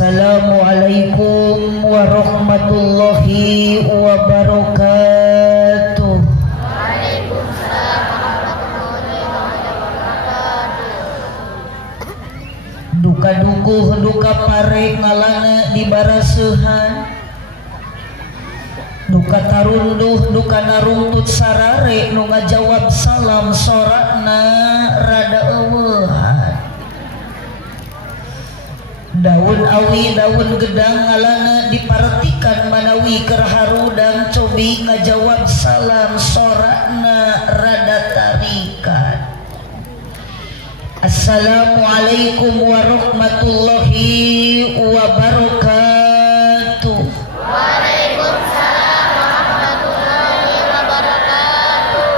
Assalamualaikum warahmatullahi wabarakatuh. Duka dukuh duka pare ngalana di baraseuhan, duka tarunduh duka narungtut sarare nu ngajawab salam sorakna rada eueuhan. Daun awi daun gedang ngalana diparetikan manawi keur harudang cobi ngajawab salam sorakna rada tarikan. Assalamualaikum warahmatullahi wabarakatuh. Waalaikumsalam warahmatullahi wabarakatuh.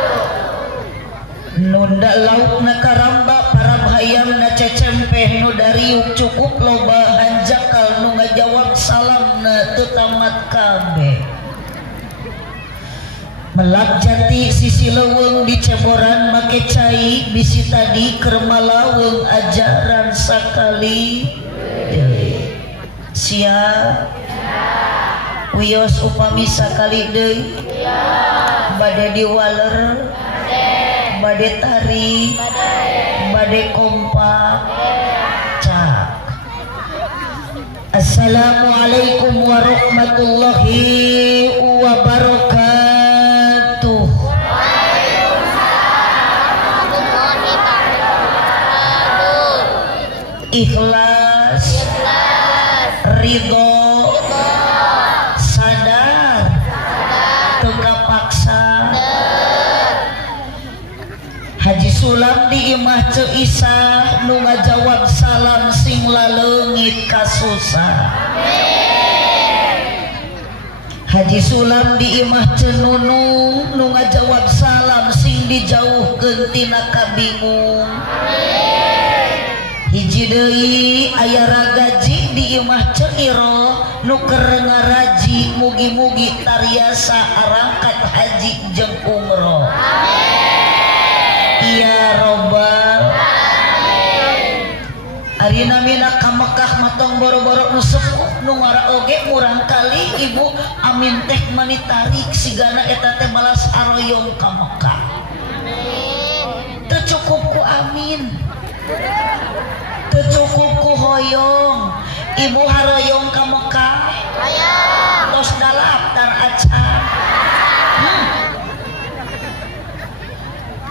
Nunda laukna karamba parab hayamna cecempeh nu dariuk cukup lobahan jakal nu ngajawab salamna teu tamat kabeh. Melak jati sisi leuweung diceboran make cai bisi tadi keur malaweung ajaran sakali deui. Sia wios upami sakali deui bade diwaler bade tari bade kompak cak. Assalamualaikum warahmatullahi wabarakatuh. Ikhlas, ridho, sadar, teu kapaksa. Haji Sulam di imah Ceu Isah nu ngajawab salam sing laleungit kasusah. Haji Sulam di imah Ceu Nunung nu ngajawab salam sing dijauhkeun tina kabingung. Hiji deui aya ragaji di imah Ceu Iro nu keur ngaraji mugi-mugi tariasa arangkat haji jeung umroh. Ya robbal arina mina ka Mekah matong boro-boro nu sepuh nu ngara oge murang kali ibu amin teh mani tarik sigana eta teh balas aroyong ka Mekah. Teu cukup ku amin, teu cukup ku hoyong, ibu haroyong ka Mekah tos dalaftar acan.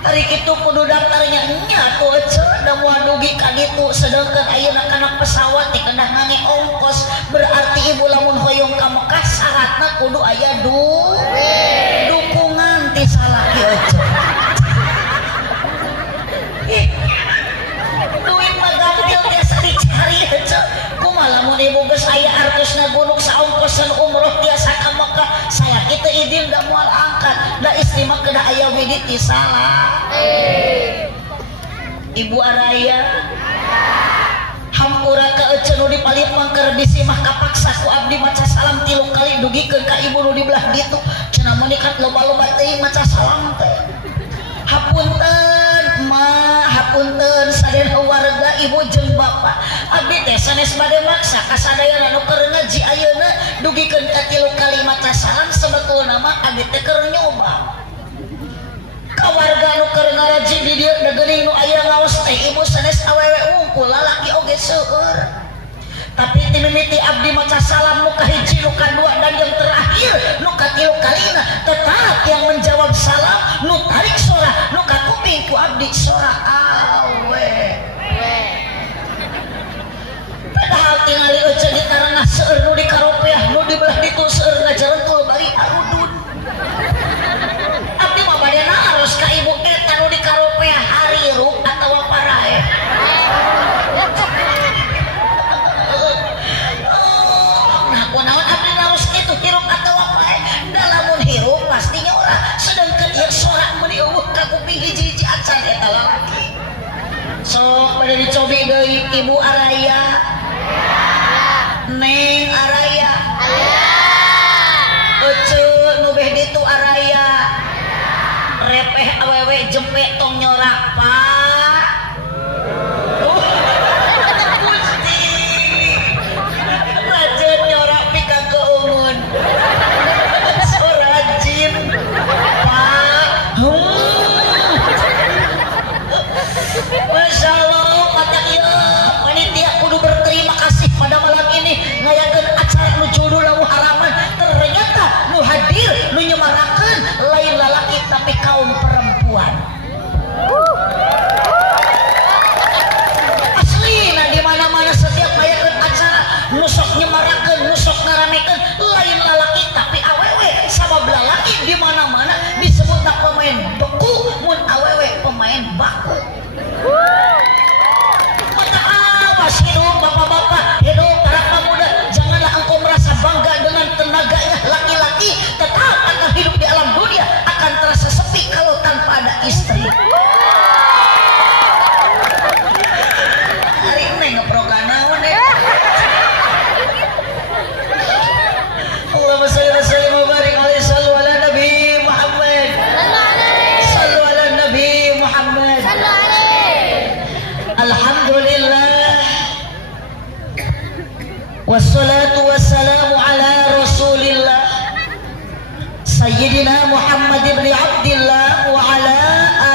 Hari kitu kudu daftarnya nya tuh ece da moal dugi ka ditu sedangkan ayeuna kana pesawat teh kendah ngange ongkos, berarti ibu lamun hoyong ka Mekah syaratna kudu aya dukungan ti salaki ece. Duit mah gampil biasa dicari ece. Kumaha lamun ibu geus aya artosna gunung saongkosan umroh tiasa ka Mekah, saya kita idin da moal angkat da istri mah kedah aya widit ti salah. Ibu araya hampura ka ece nu dipalit mangker bisi mah kapaksa ku abdi maca salam 3 kali dugikeun ka ibu nu di belah ditu cenah mun ikat loba-loba teuing maca salam teh. Hapunten ma, hapunten saden warga ibu jeung bapak, abdi teh sanes bade maksa kasadayana nu keur ngaji ayeuna dugikeun ka 3 kali maca salam sebetulna mah abdi teh keur nyoba. Kawarga nu keur ngaraji di dieu negeri nu aya ngaos teh ibu sanes awewe wungkul lalaki oge seueur. Tapi timimiti abdi maca salam nu kahiji nu kadua dan yang terakhir nu katilu kalina tetap yang menjawab salam nu tarik sora nu kakuping ku abdi sora awe. Padahal tingali ece di tarangah seueur nu di karopeah nu di belah ditu seueur ngajarentul bari arudun. Abdi mah bade naros ka ibu eta nu di karopeah harirup atawa parae. Naon abdi naros kitu hirup atawa parae. Da lamun hirup pastinya ora, sedangkan ieu sorak meuni eueuh ka kuping hiji-hiji acan eta lalaki. Sok bade dicobi deui ibu araya. Neng araya. Ece nu beh ditu araya. Repeh awewe jempe tong nyorak Pak. Gusti. wassalatu wassalamu ala rasulillah Sayyidina Muhammad ibn Abdillah wa ala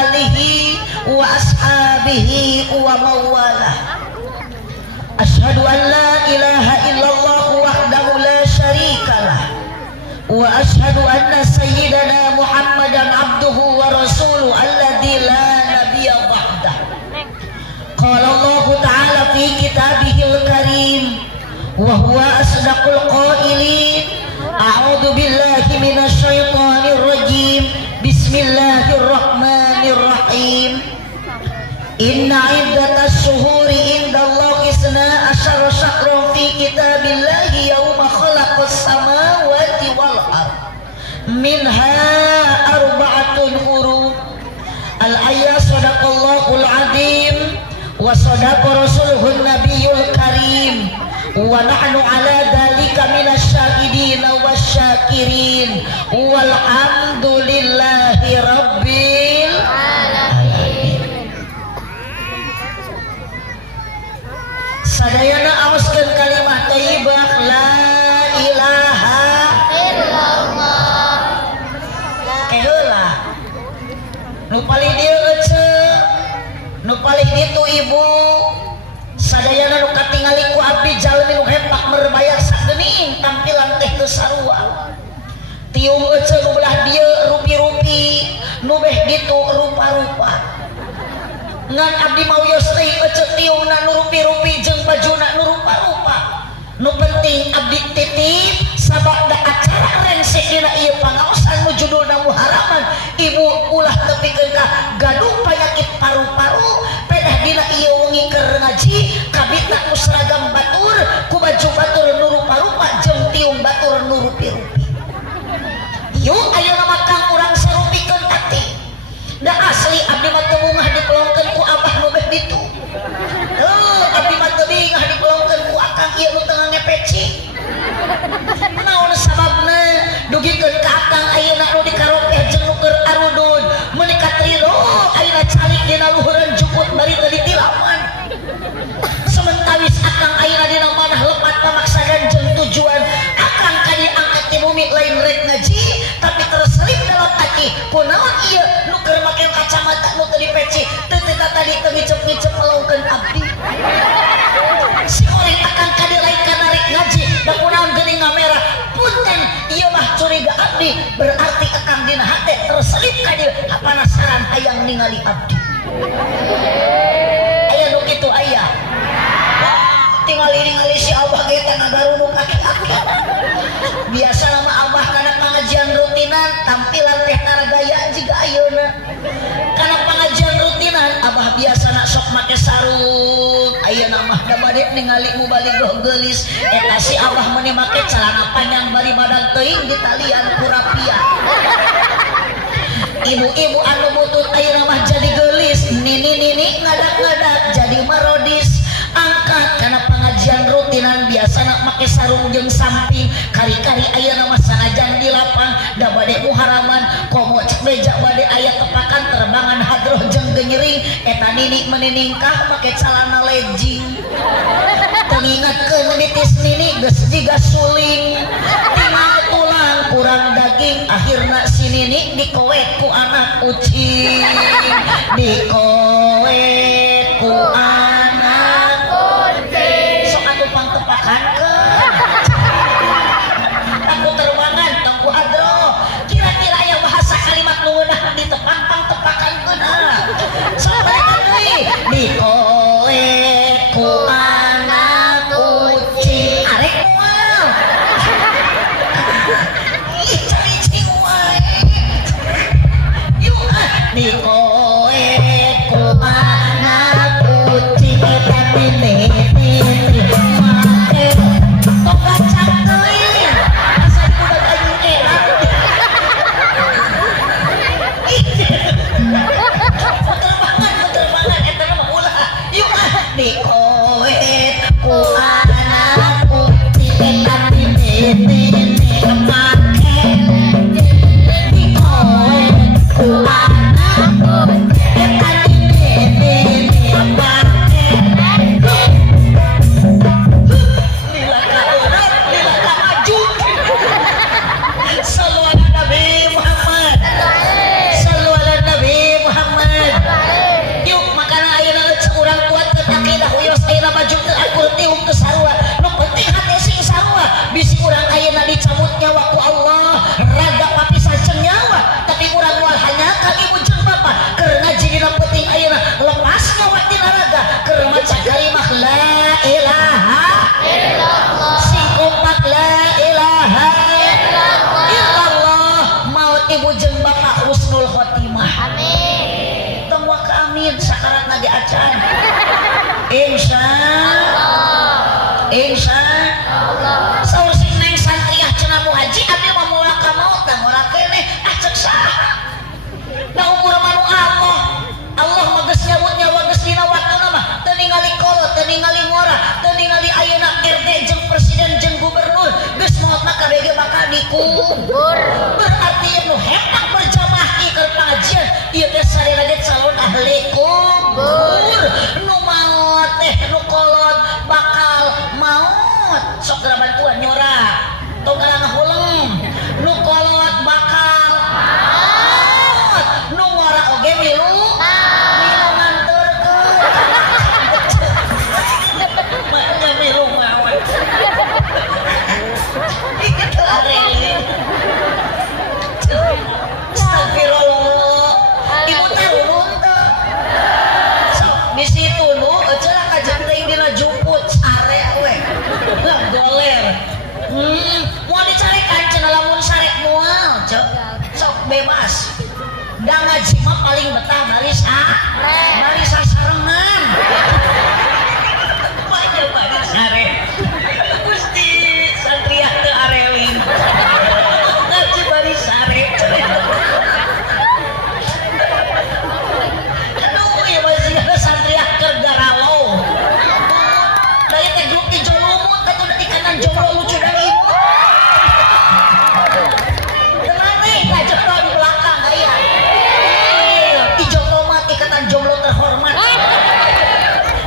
alihi wa ashabihi wa mawalah. Ashhadu an la ilaha illallah wahdahu la syarikalah wa ashhadu anna sayyidana Muhammadan abduhu wa rasuluhu alladzi la nabiyya ba'dah. Qala Allah ta'ala fi kitabihil karim wa huwa asdaqul qailin. A'udzu billahi minasy syaithanir rajim. Bismillahirrahmanirrahim. Inna iddatas syuhuri indallahi isna asyara syahran fi kitabillahi yauma khalaqas samawati wal ardh minha arba'atun hurum. Al-ayat sadaqallahul azim wa sadaqa rasuluhun nabiyul karim wa nahnu ala dzalika minasyahidin wasyakirin walhamdulillahi rabbil alamin. Sadayana awaskeun kalimah thayyibah la ilaha illallah. heula nu paling dieu ece nu paling ditu ibu sadayana nu katingali ku abdi jalmi nu hepak merbayar sageuning tampilan teh teu sarua tiung ece nu belah dieu rupi-rupi nu beh ditu rupa-rupa ngan abdi mauyos teh ece tiungna nu rupi-rupi jeung bajuna nu rupa-rupa nu penting abdi titip sabada acara rensek dina ieu pangaosan nu judulna muharaman ibu ulah tepikeun ka gaduh panyakit paru-paru pedah dina ieu wengi keur ngaji kabita ku seragam batur ku baju batur nu rupa-rupa jeung tiung batur nu rupi-rupi. Yuk ayeuna mah kang urang sarupikeun ati da asli abdi mah teu bungah dipelongkeun ku abah nu beh ditu. Abdi mah teu bingah dipelongkeun ku akang ieu nu teu ngepeci. Naon sababna dugikeun ka akang ayeuna nu dikaropeh jeung nu keur arudun mun dikatrilo ayeuna calik dina luhureun jukut bari teu ditilawan. Sementawis akang ayeuna dina manah lepat pamaksadan jeung tujuan akang ka diangkat ti bumi lain rek ngaji tapi terselip dalam hati kunaon ieu nu keur make kacamata nu teu dipeci teu tadi teu ngicep-ngicep melongkeun abdi. Si orang akan kadi lain kana rek ngaji da kunaon geuning ngamerah punten ieu mah curiga abdi berarti akang dina hate terselip ka dieu panasaran hayang ningali abdi. Aya nu kitu aya. Tinggal ningali si abah ge teh ngagarunuk aki-aki. Biasa nama abah kana pengajian rutinan tampilan teh karagaya jiga ayeuna. Kana pengajian rutinan abah biasana sok make sarung. Ayeuna mah da bade ningali mubalighah geulis eta si abah meuni make celana panjang bari badan teuing ditalian ku rapia. Ibu-ibu anu butut ayeuna mah jadi geulis, nini ngadak-ngadak jadi marodis. Angkat karena pengajian rutinan biasana make sarung jeung samping kari-kari ayeuna mah sanajan di lapang da bade muharaman komo cek beja bade aya tepakan terbangan hadroh jeung genyering eta nini meniningkah make celana legging tengingatkeun nitis nini geus jiga suling tinggal tulang kurang daging akhirna si nini dikoet ku anak ucing dikoet ku anak aku terbangan tangku hadro kira-kira yang bahasa kalimat nunah ditepang-tepakan keuna sabarkan deui dikoet ku anak kucing arek moal icing wae yuk dikoet ku anak kucing eta nini dikoet ku anak putih tapi nini make dikoet ku anak putih tapi nini make lila ka ningali kolot teu ningali ngora teu ningali ayeuna RT jeung presiden jeung gubernur geus maot mah kabeh bakal dikubur berarti nu hetak berjamaah keur pengajian ieu teh sareng ge calon ahli kubur nu maot teh nu kolot bakal maut sok gara bantuan nyora tong ngalang huleng nu kolot bakal maut nu ngora oge milu nganturkeun maknya milu ngawet itu arelin astagfirullah ibu teh ulun teh sok di situ nu ecelah kajeng teuing dina jumput are we lah goler mau dicarikan cenah lamun sarek moal cek sok bebas da ngaji mah paling betah bari sasarengan baca bari sare Gusti Satria teu arelin ngaji bari sare aduh ya masih ada Satria keur garalau dari teh grup di Jolomut atau dari kanan jomblo lucu dari ibu tenang nih nggak jomblo di belakang ya ijo tomat ikatan jomblo terhormat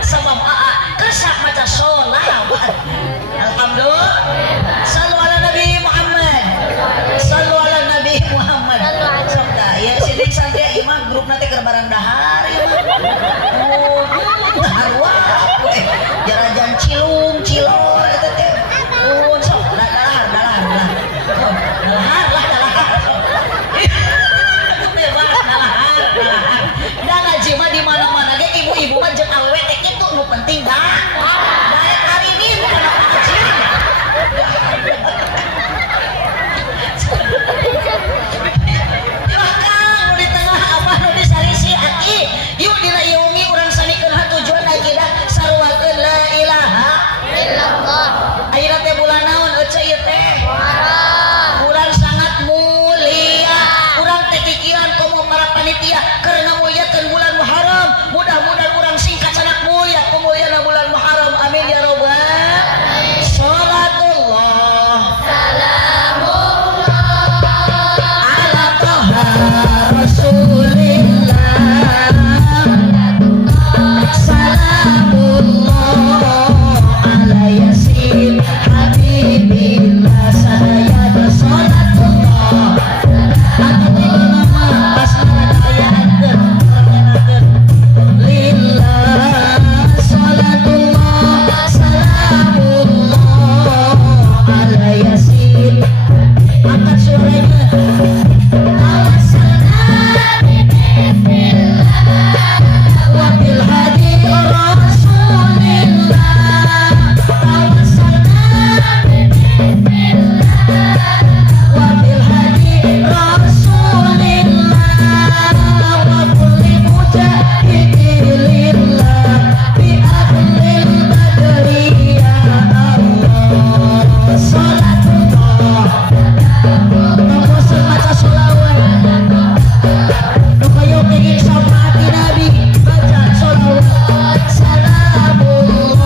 sabab AA kesak maca sholawat alhamdulillah sallu ala Nabi Muhammad sallu ala Nabi Muhammad sok dah ya sini santai imah grup nanti keur barang dahar ya oh dahar wah jarajan cilung cilor eta teh sok dahar bebas dahar da ngaji mah di mana-mana ge ibu-ibu mah jeung awewe teh kitu nu penting dah daek hari ini bukan ngaji Kang nu di tengah abah nu di sarisi aki yuk dina iungi urang sanikeun tujuan akidah sarwakeun la ilaha illallah ayeuna teh bulan naon ece ieu teh bulan sangat mulia urang teh pikiran komo para panitia keur ngamulyakeun bulan Muharram mudah-mudahan urang singkat sanak mulia kemuliaan bulan Muharram amin ya rabbal alamin salatullah salamullah ala toha rasulillah salamullah ala yasin habibillah sayyid salatullah atau nama basmalah ayakeun lillah salatullah salamullah ala yasin angkat suaranya wabil hadi rasulillah wabil hadi rasulillah wa kulli mujahidillah bi ahlil badri ya Allah salatullah maca sholawat kayo ingin syafaati Nabi baca sholawat salamullah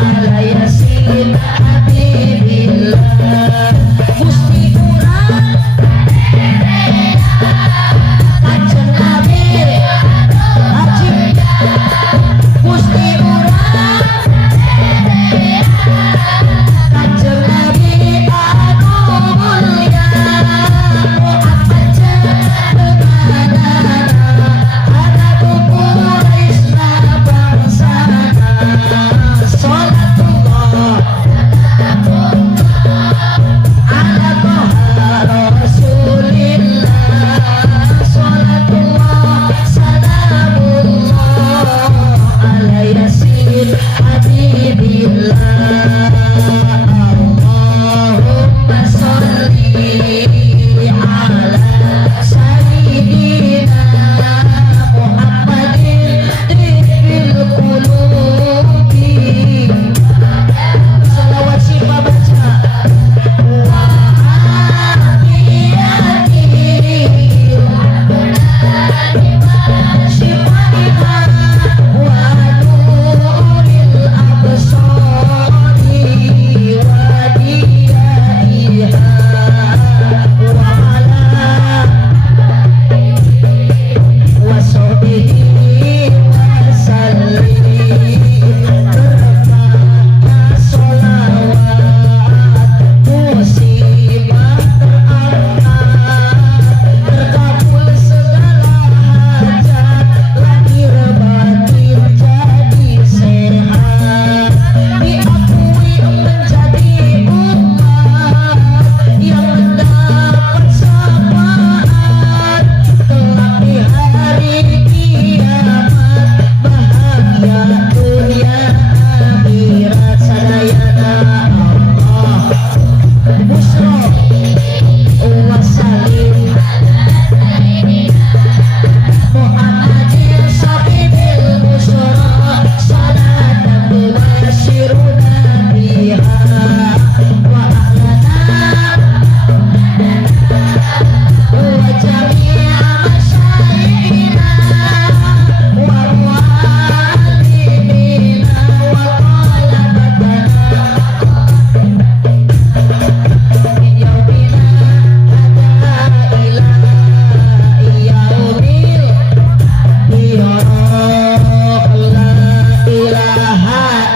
ala yasin habibillah Gusti urang kanjeng Nabi haji Gusti urang kanjeng Nabi anu mulia Muhammad jenenganana anak Quraisy bangsana salatullah ala toha rasulillah salatullah salamullah ala yasin habibillah Allahumma sholli ala sayyidina Muhammadin tibbil qulubi salawat siapa baca wa afiyati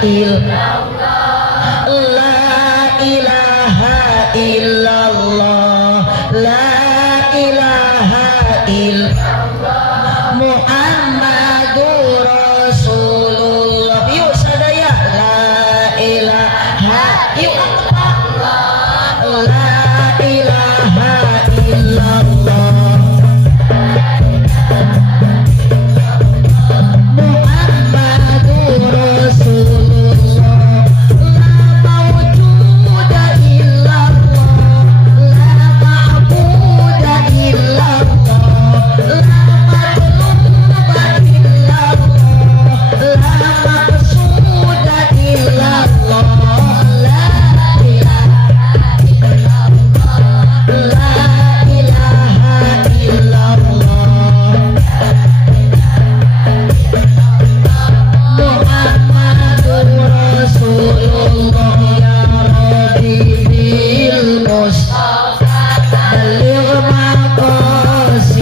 illallah la ilaha illallah la ilaha illallah Muhammadur Rasulullah yuk sadaya la ilaha illallah la ilaha illallah Muhammadur Rasulullah la mawjuda illallah la ma'buda illallah la matluba illallah la maqsuda illallah la ilaha illallah Muhammadur Rasulullah ya Rabbi bil Mustafa baligh maqasidana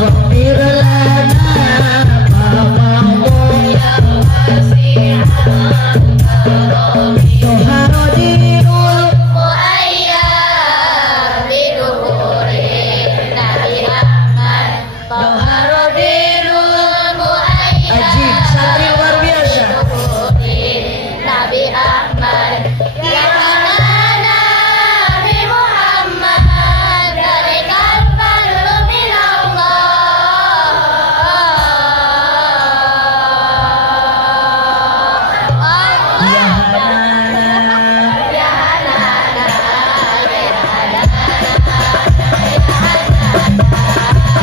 waghfir lana ma ma'dha ya wasi'an Tuharadinul muayyad biduhuri Nabi Ahmad Tuharadinul muayyad ajib santri luar biasa Nabi Ahmad ya Nabi Muhammad dari kalban min Allah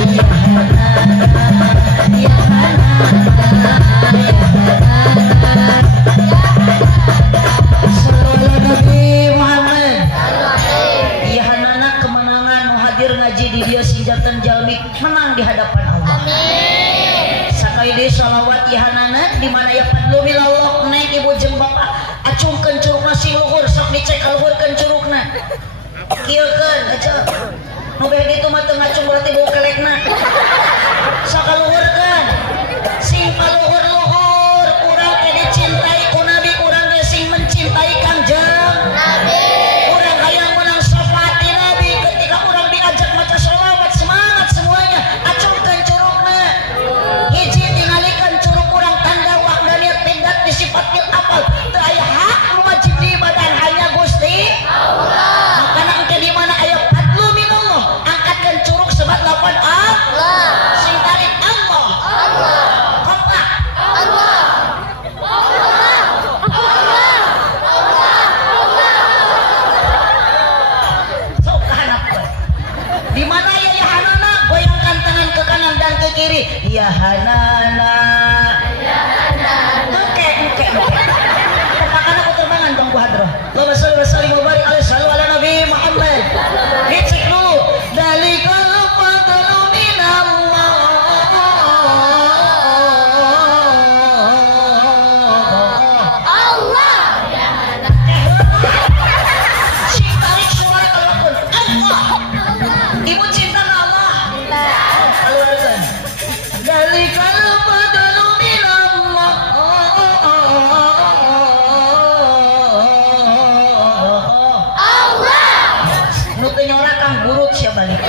ya Hanana Sallallahu Nabi Muhammad ya Hanana kemenangan nu hadir ngaji di dia sinjatan jalmi menang di hadapan Allah sakali deui shalawat ya Hanana di mana ya fadlu milallah naik ibu jeung bapak acungkeun curugna sing luhur sok dicek kaluhurkeun curugna kieukeun aja nu beh ditu mah teu ngacung berarti bau kelekna sakaluhurkeun sing paluhur-luhur urang teh dicintai ku nabi urang ge sing mencintai kanjeng urang hayang menang syafaat di nabi ketika urang diajak maca sholawat semangat semuanya acungkeun curugna hiji tingalikeun curug urang tanda wahda niat pindat disifat fil apal teu aya hak nu wajib diibadah hanya Gusti Allah makana engke di mana aya fadlu minallah angkatkeun curug sebat lapan Allah sing tarik Allah kompak sok kahanap di mana ya Hanana goyangkan tangan ke kanan dan ke kiri ya Hanana engke kepakan aku terbangan bang Bu Hadroh Allahumma sholli wa sallim wa barik alaihi sallu ala Nabi Muhammad dicek dulu dalikal fadlu minallah sing tarik suara kalapun Allah ibu cinta ke Allah keluarkan dalikal fadlu minallah nu teu nyorakang buruk sia balik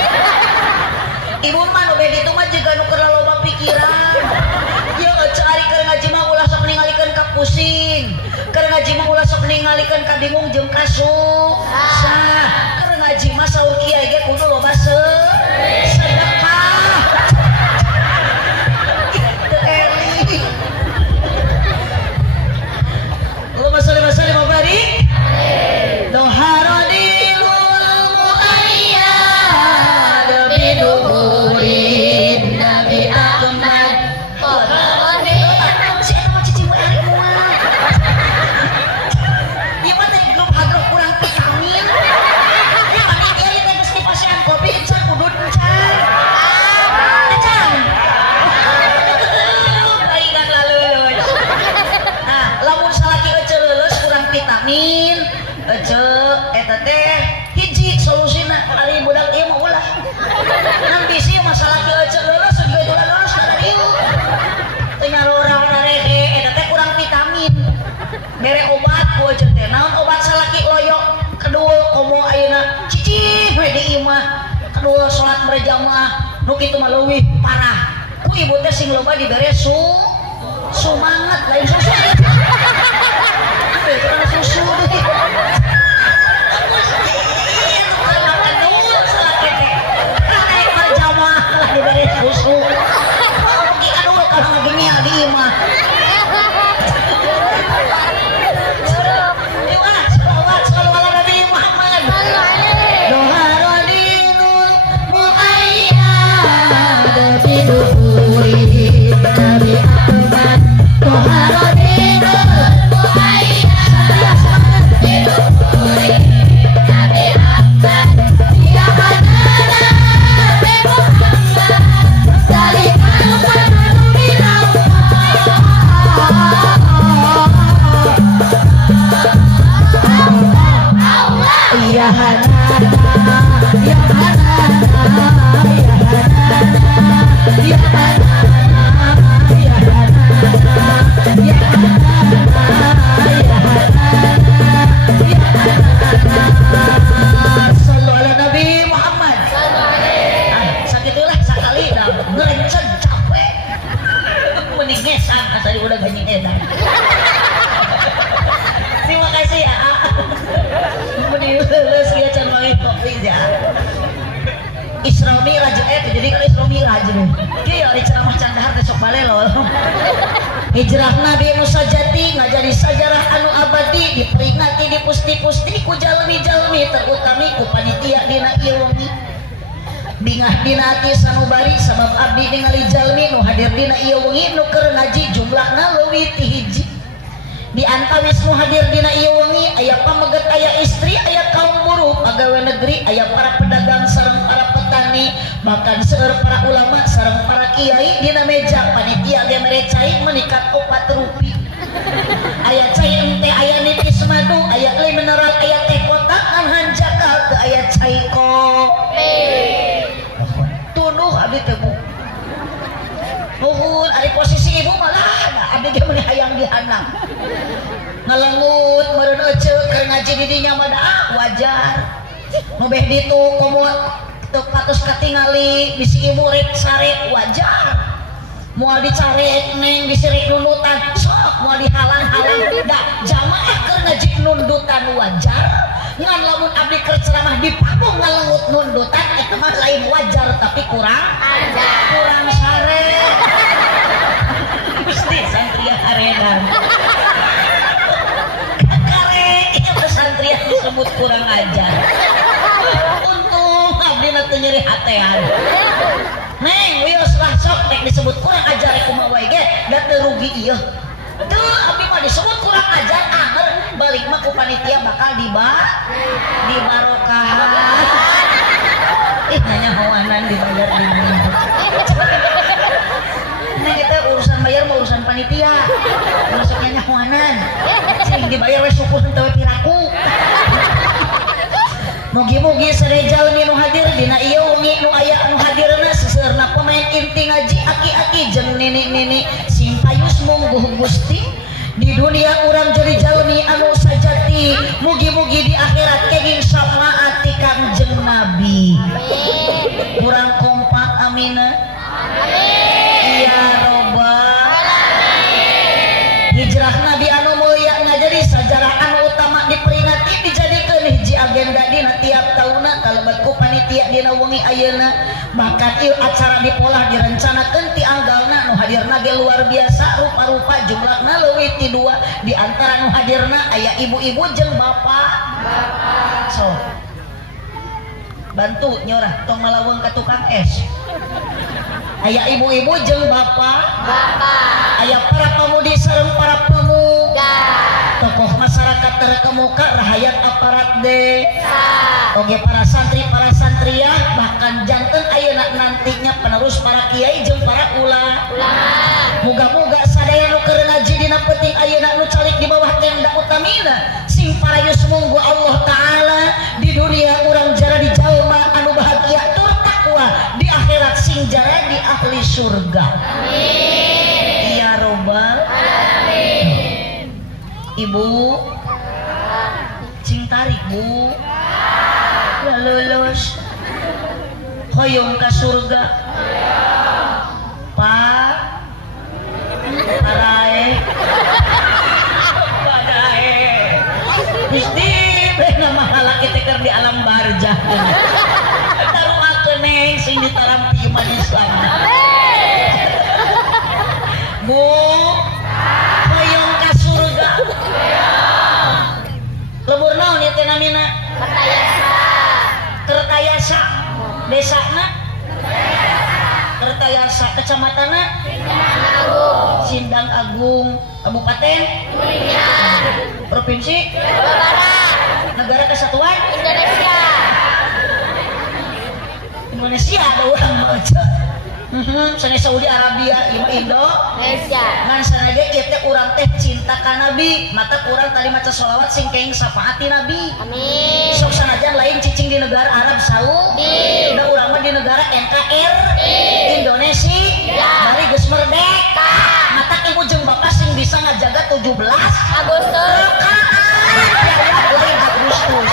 ibu mah nu beh ditu mah jiga nu keur loba pikiran ieu cari keur ngaji mah ulah sok ningalikeun ka pusing keur ngaji mah ulah sok ningalikeun ka bingung jeung susah keur ngaji mah saur kiai ge kudu loba sedekah teu eli Allahumma sholli wa sallim wa barik Doharodilul muayyad biduhuri Nabi Ahmad si eta mah cicing we ari moal ieu mah teh grup hadroh kurang pikamil panitia ieu teh unggul salat berjamaah nu kitu mah leuwih parah ku ibu teh sing loba dibere sumanget lain susu karena susu deh naik berjamaah lah dibere susu aduh kalau gini di imah terima kasih ya menilus ya channel kopi ya Isra Miraj jadi kalau Isra Miraj nih dia ada ceramah candahar besok balelo hijrah Nabi Musa Jati ngajari sejarah anu abadi diperingati dipusti-pusti ku jalmi-jalmi terutami ku panitia dina ieu wengi bingah dina ati sanubari sabab abdi ningali jalmi nu hadir dina ieu wengi nu keur ngaji jumlahna leuwih ti hiji di antawis nu hadir dina ieu wengi aya pameget aya istri aya kaum buruh pagawe negeri aya para pedagang sareng para petani bahkan seueur para ulama sareng para kiai dina meja panitia ge mere cai meningkat 4 rupi aya cai ente aya nipis madu aya le mineral aya teh kotak an hanjakal ke aya cai kopi tunuh abdi teh Bu nuhun ari posisi ibu malah abdi ge meuli hayang dihanang ngalengut meureun eceuk keur ngaji di dinya mah wajar nu beh ditu komo teu patos katingali bisi ibu rek sare wajar moal dicarek neng bisi rek nunutan sok moal dihalang-halang da jamaah keur ngaji nundutan wajar ngan lamun abdi keur ceramah di panggung ngalengut nundutan eta mah lain wajar tapi kurang sare Gusti santria haredan pesantren disebut kurang ajar untung abdi na teu nyeri hatean neng wios lah sok nek disebut kurang ajar kumaha wae ge da teu rugi ieu teu abdi mah disebut kurang ajar anger balik mah ku panitia bakal dibarokahan nanya hawanan dibayar di mana neng kita urusan bayar mah urusan panitia masuknya nyahuanan sing dibayar we syukur teu piraku mugi-mugi sadaya nu hadir dina ieu wengi nu aya anu hadirna seseurna pemain inti ngaji aki-aki jeung nenek-nenek sing payus mungguh Gusti di dunia urang jadi jalmi anu sajati mugi-mugi di akhirat kenging syafaat ti Kangjeng Nabi kurang kompak amina ya robbal hijrah Nabi anu mulia ngajari sejarah anu utama diperingati dijadikeun hiji agenda dina tiap tauna kalebat ku panitia dina wengi ayeuna bahkan ieu acara dipolah direncanakeun ti anggalna nu hadirna ge luar biasa rupa-rupa jumlahna leuwih ti 2 di antara nu hadirna aya ibu-ibu jeung bapak so bantu nyorah tong malaweng ka tukang es aya ibu-ibu jeung bapak aya para pamudi sareng para pemuda tokoh masyarakat terkemuka rahayat aparat desa oge para santri para santriah bahkan janten ayeuna nantinya penerus para kiai jeung para ulama muga-muga sadaya nu keur ngaji dina penting ayeuna nu calik di bawah tenda utamina sing parayos munggu Allah taala di dunia urang jara di jalma anu bahagia tur takwa di akhirat sing jara di ahli surga amin ya robbal alamin ibu sing tarik Bu ya lulus hoyong ka surga pak padae Gusti bena mahala kita keur di alam barzah taruhakeun neng sing ditarampi iman Islam Bu hoyong ka surga lebur naon ieu teh namina Kertayasa desana Kertayasa kecamatanna Sindang Agung Kabupaten Provinsi Negara Kesatuan Indonesia ada orang baca sana Saudi Arabia Indo ngan sana ge ieu teh urang teh cinta ka Nabi mata urang tadi maca sholawat sing kenging sapaati Nabi Amin. sok sanajan lain cicing di negara Arab Saudi udah urang mah di negara NKRI Indonesia bari geus merdeka mata ibu jeung bapak sing bisa ngajaga 17 Agustus. lain Agustus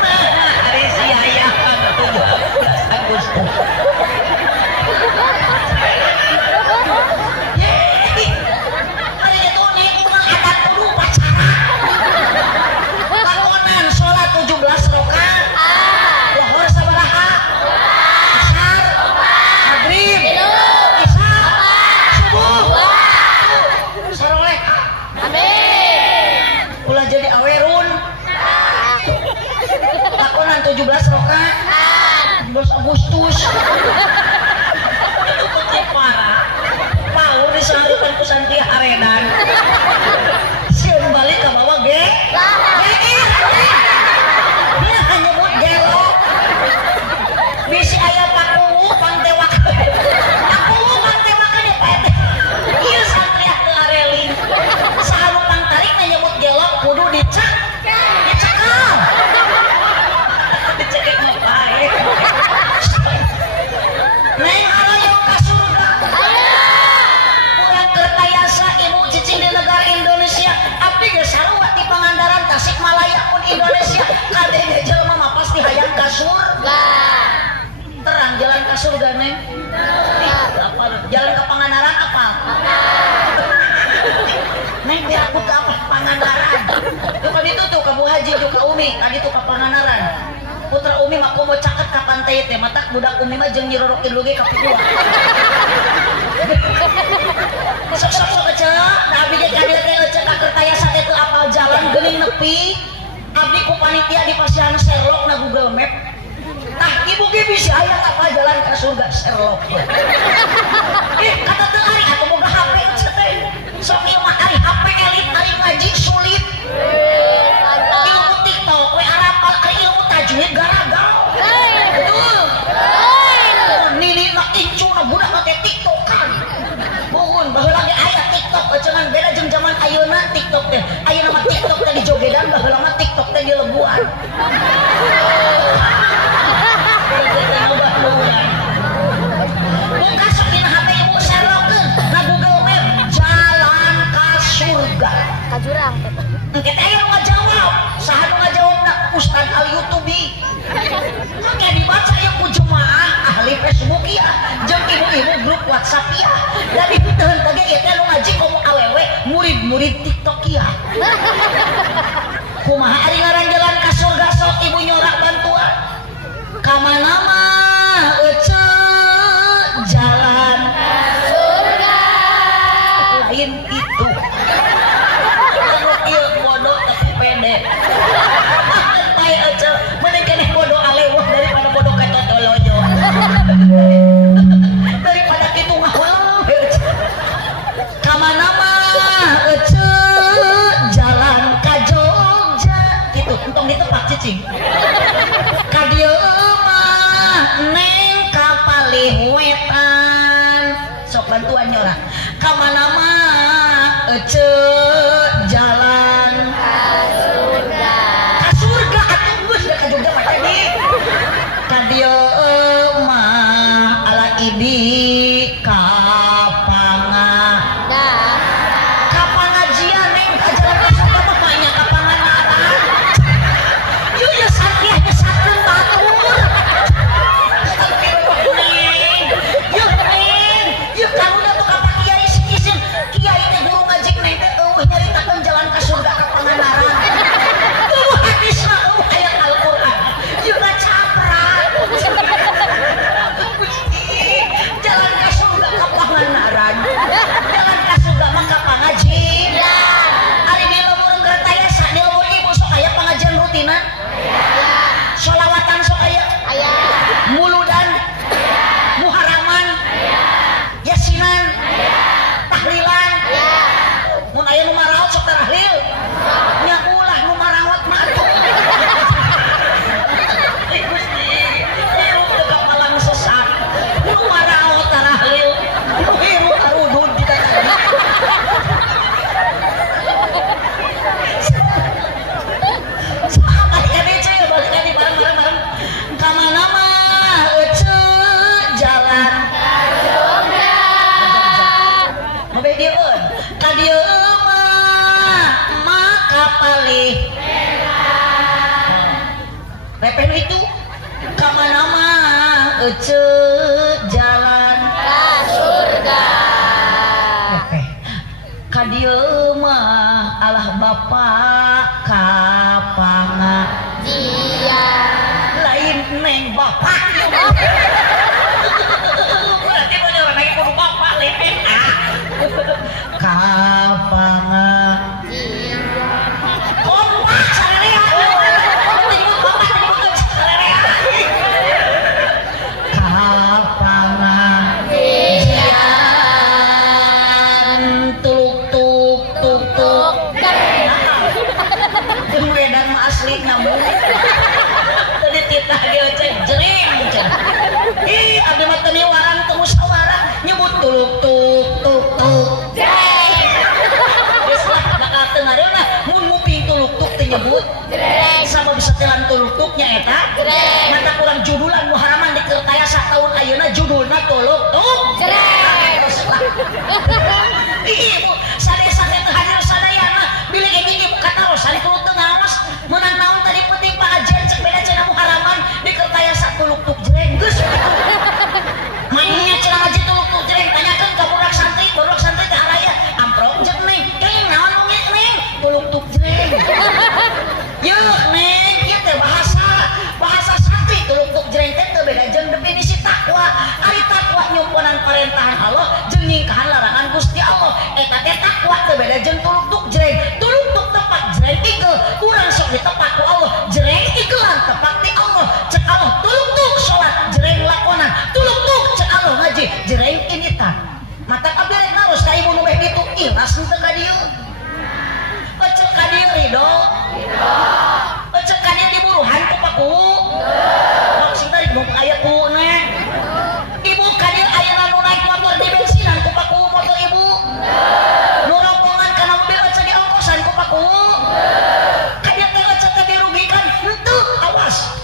hari sia 17 Agustus hari itu nih urang adat kudu pacaran bangunan sholat 17 rakaat lohor sabaraha asar maghrib isya subuh saroleh Amin. ulah jadi awerun bangunan 17 rakaat 17 Agustus itu kecil parah mau disanggupan ku Santi Arenan siun balik ke bawah ge dia hanya buat gelo bisi ayah pakuwu pantewak pakuwu pantewakan ya Pak iya Satria ke Areling saharu pangtarik hanya buat gelo kudu dicakal dicekek ngapain neng aloyong ka surga urang Kertayasa ibu cicing di negara Indonesia abdi ge sarua ti Pangandaran Tasikmalaya pun Indonesia kadenge jelema mah pasti hayang ka surga terang jalan ka surga neng apa jalan ke Pangandaran apa neng biar aku ke apa Pangandaran tuh kan itu tuh ke Bu Haji tuh ke Umi tadi tuh ke Pangandaran putra Umi mah komo caket ka pantai teh matak budak Umi mah jeung nyirorokin lu ge ka pikuah sok aja abdi ge ka dieu teh ecek ka Kertayasa teh teu apal jalan geuning nepi abdi ku panitia di Pasihan Sherlock na Google Map tah ibu ge bisa aya apal jalan ka surga Sherlock kata teu ari atuh boga HP ecek teh sok ieu mah ari HP elit ari ngaji sulit ilmu TikTok we arapal ari ilmu tajwid garagal betul nini nak incu na budak na teh TikTokan buhun baheula ge aya TikTok cenah beda jeung zaman ayeuna TikTok teh ayeuna mah TikTok teh di jogedan baheula mah TikTok teh di lebuan buka sok dina HP ibu Sherlock na Google Map jalan ka surga Kajurang. kita ayo ngajawab saha nu ngajawabna Ustad Al-Yutubi maka dibaca ya ku jemaah ahli Facebook ya jeung ibu-ibu grup WhatsApp ya dan itu teh teh ieu teh nu ngaji komo awewe murid-murid TikTok ya kumaha ari ngaran jalan ka surga sok ibu nyorak bantuan ka mana mah eceu jalan Surga. lain itu ieu bodoh tapi pede tai aja mending keneh bodoh alewah daripada bodoh ketotolojo daripada kitu ngaheuh ka mana mah eceu jalan ka Jogja kitu entong ditepak cicing ka dieu mah neng ka Paliwetan sok bantuan nyorang ka mana mah eceu jalan Surga. ka surga atuh geus da ka Jogja mah tadi ka dieu mah ala ibi ka pangajian neng ka jalan ka surga mah banyak ka Pangandaran ieu ya satriah geus sakeun batur malih repeh nu itu kamana mah ece jalan Ka surga. repeh ka dieu mah alah bapa kapanga Dia. lain neng bapak berarti mana orang lagi kudu bapak lepet kapanga kompak sarea kapanga jian tuluk tuk tuk tuk kemudian mah asli nyambung tadi titah dia cek jering cek ih abdi mah teu warang teu musyawarah nyebut tuluk tuk tuk tuk geus lah bakal teu ngareuna mun nguping tuluk tuk teu nyebut sama bisa telan tuluk tuknya eta mata kurang judulan muharaman di kertaya sataun ayeuna judulna tuluk tuk terus lah ibu sadaya teu hadir sadaya mah bilik gigi kata rosan tuluk teu ngaos meunang naon tadi penting Pak Ajen cek beda cenah muharaman di kertaya satuluk tuk jreng geus mainnya cenah ngaji tuluk tuk jreng tanyakeun ka budak santri teh araya amprok jeung neng keng naon nu neng tuluk tuk jreng yeuh neng ieu teh bahasa santri tuluk tuk jreng teh teu beda jeung definisi takwa ari takwa nyumpunan parentahan Allah jeung nyingkahan larangan Gusti Allah eta teh takwa teu beda jeung tuluk tuk jreng tuluk tuk tepat jreng ikeul urang sok ditepak ku Allah jreng ikeulan tepak ti Allah cek Allah tuluk tuk salat jreng lakonan tuluk tuk cek Allah ngaji jreng initan mata abdi rek naros ka ibu nu beh ditu iras teu ka dieu ecek ka dieu ridho ecek ka dieu diburuhan ku paku maksud tadi nu aya ku neh ibu ka dieu ayeuna nu naik motor di bensinan ku paku motor ibu nu rombongan kana mobil ecek di ongkosan ku paku ka dieu teh ecek teh dirugikan henteu awas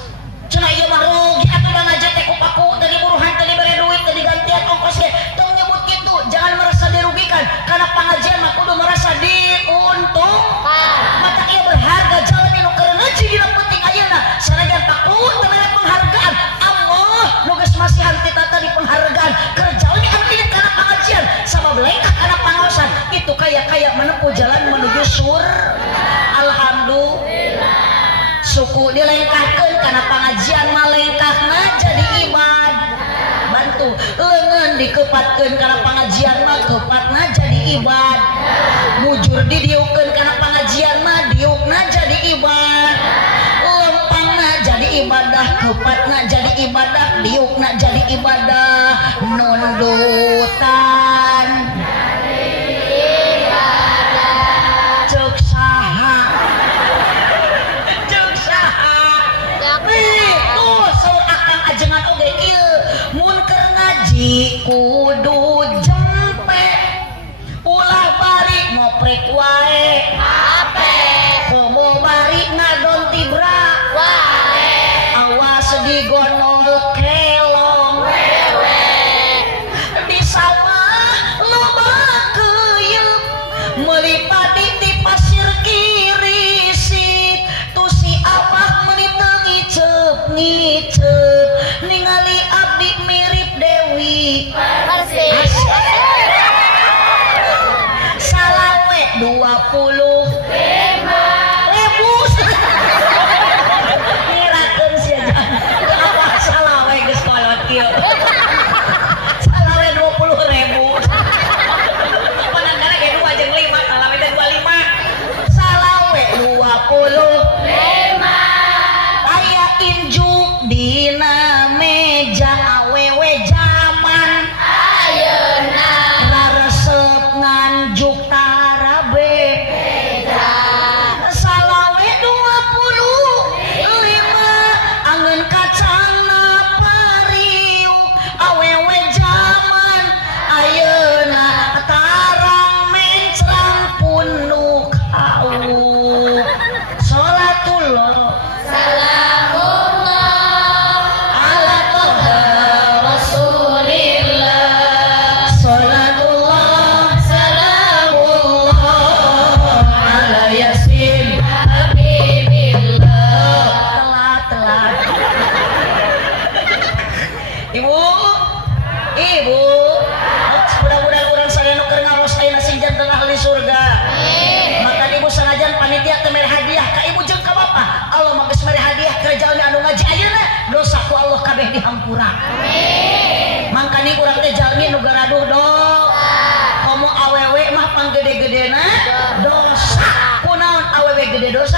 cenah ieu mah rugi atuh da ngajak teh ku paku teh diburuhan teh dibere duit teh digantian ongkos ge teu nyebut kitu jangan merasa dirugikan karena pengajian mah kudu merasa diuntungkan mata ieu berharga jalan nu keur ngaji dina penting ayeuna sanajan paku teu mere penghargaan Allah nu geus masihan kita tadi penghargaan keur jalan abdi kana pengajian sama belengkah kana pangaosan itu kaya menempuh jalan menuju alhamdulillah suku dilengkahkeun kana pangajian mah lengkahna jadi ibadah bantu leungeun dikepatkeun kana pangajian mah kepatna jadi ibadah mujur didieukeun kana pangajian mah diukna jadi ibadah lempangna jadi ibadah kepatna jadi ibadah diukna jadi ibadah nundutan cek saha tuh sok akang ajengan oge ieu mun keur ngaji kudu jempe ulah bari ngoprek wae komo bari ngadon tibra wae awas digonol kelong di sawah loba keuyeup meuli padi di pasir kiri sik tu si abah meuli teu ngicep ningali abdi mirip Dewi Persik. salawe 25.000 ngirakeun sia jangan apa salawe geus kolot kieu salawe 20.000 panangkana ge 2 jeung 5 salawe teh 25 salawe 25 aya injuk dina meja awewe zaman Ayeuna raresep nganjuk tarabe urang. Mangkani urang teh jalmi nu garaduh dosa. Komo awewe mah panggede-gedena dosa. Kunaon awewe gede dosa?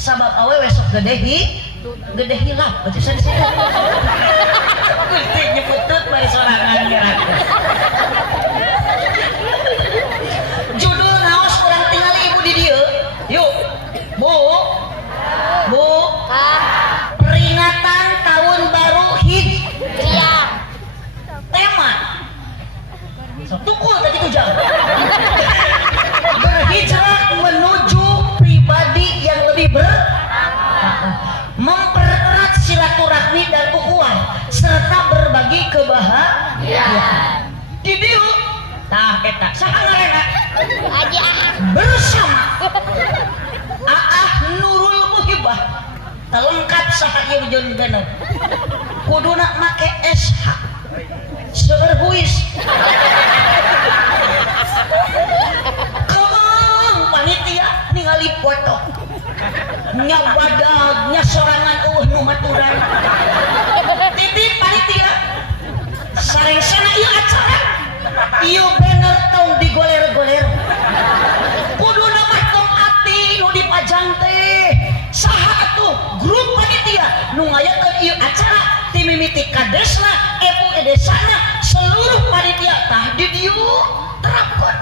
Sabab awewe sok gede hilap. Berarti saya Gusti nyebutut bari sorangan gerak. Judul naos urang tingali ibu di dieu. Yuk. Bu. Peringatan tahun baru Hijriah. Tema. Tukul tadi tujang. Berhijrah menuju pribadi yang lebih mempererat silaturahmi dan ukhuwah serta berbagi kebahagiaan. Di dieu tah eta saha ngaranna? Haji Ahang. Bersama Aah Nurul Muhibah telengkap saha ieu jendeuna. Kuduna make SH. Seueur huis. Kang panitia ningali foto. Nya badag nya sorangan nu maturan. Titip panitia. Sarengsana ieu acara. Ieu banner tong digoler-goler. Kuduna mah tong ati nu dipajang teh. Saha atuh grup panitia nu ngayakeun ieu acara ti mimiti kadesna, epu edesana, seluruh panitia tah di dieu terapkeun.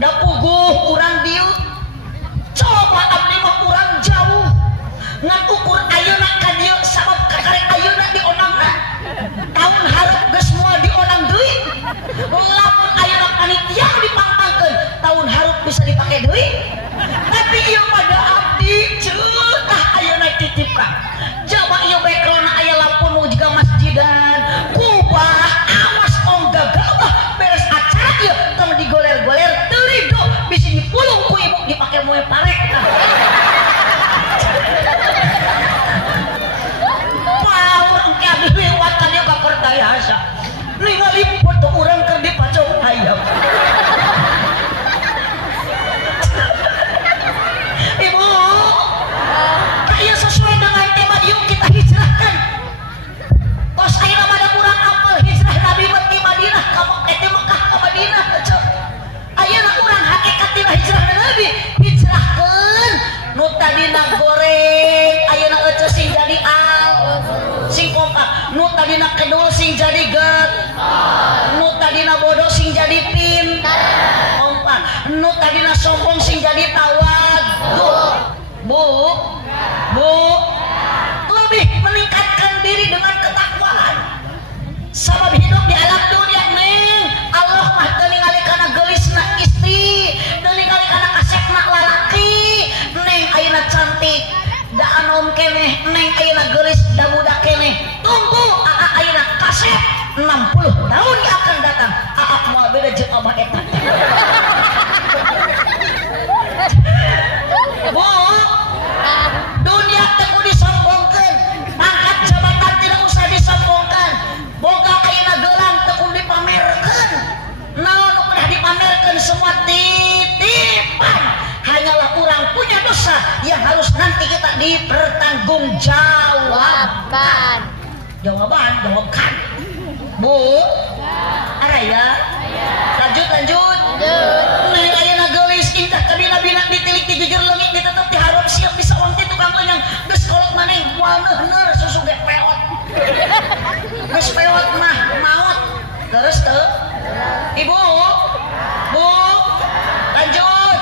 Da puguh urang dieu. Coba abdi mah urang jauh. Ngan ukur ayeuna ka dieu sabab kakarek ayeuna dionangna. Tahun hareup geus moal dionang deui. Lamun ayeuna panitia dipangpangkeun, tahun hareup bisa dipake deui. Tapi ieu pada abdi ceutah ayeuna titipkan. Coba ieu background aya lampu nu jiga masjidan, kubah, awas ongga gabah beres acara ieu tong digoler-goler teuing do bisa dipulung ku ibu dipake moe parek. Paur engke abdi lewat ka dieu ka Kertayasa. Ningali foto urang keur dipacok hayam. Ibu, kayak sesuai dengan tema yuk kita hijrahkan. Tos ayeuna mah urang apel hijrah Nabi di Madinah ka Mekah ka Madinah. Ayeuna urang hakikatina hijrah Nabi hijrahkeun nu tadina goreng ayeuna euceus sing jadi sing kompak, nu tadina kedul sing jadi nu tadina bodoh sing jadi kompak, nu tadina sombong sing jadi tawad. Bu, lebih meningkatkan diri dengan ketakwaan. Sabab hidup di alam dunia neng, Allah mah teu ningali kana geulisna istri, teu ningali kana kasepna lalaki. Neng ayeuna cantik, da anom keneh, neng ayeuna geulis, da budak keneh. Tunggu ayeuna kasep 60 tahun yang akan datang. Moal beda jeung abah eta. Bu, dunia teu disombongkeun, pangkat jabatan tidak usah disombongkan. Boga ayeuna gelang teu dipamerkeun. Naon nu pernah dipamerkeun semua titipan. Hanyalah urang punya dosa yang harus nanti kita dipertanggungjawabkan. Jawabkan. Bu, araya. Lanjut. Neng ayeuna geulis intah ka bina-bina ditilik di jejer leungit ditetep diharap siap bisa onti tukang lenyang geus kolot maneh moal neuheur susu ge peot. Geus peot mah maot. Terus teu? Ibu. Bu. Lanjut.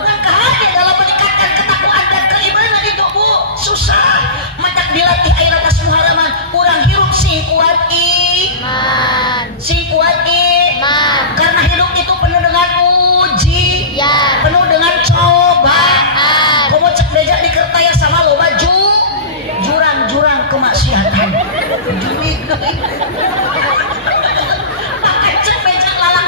Langkah dalam meningkatkan ketakwaan dan keimanan itu, Bu. Susah. Matak dilatih ayeuna pas muharaman, urang hirup sing kuat iman. Karena hidup itu penuh dengan ujian, penuh dengan cobaan. Komo cek beja di Kertayasa sama loba jurang kemaksiatan. Pakai cek beja lalaki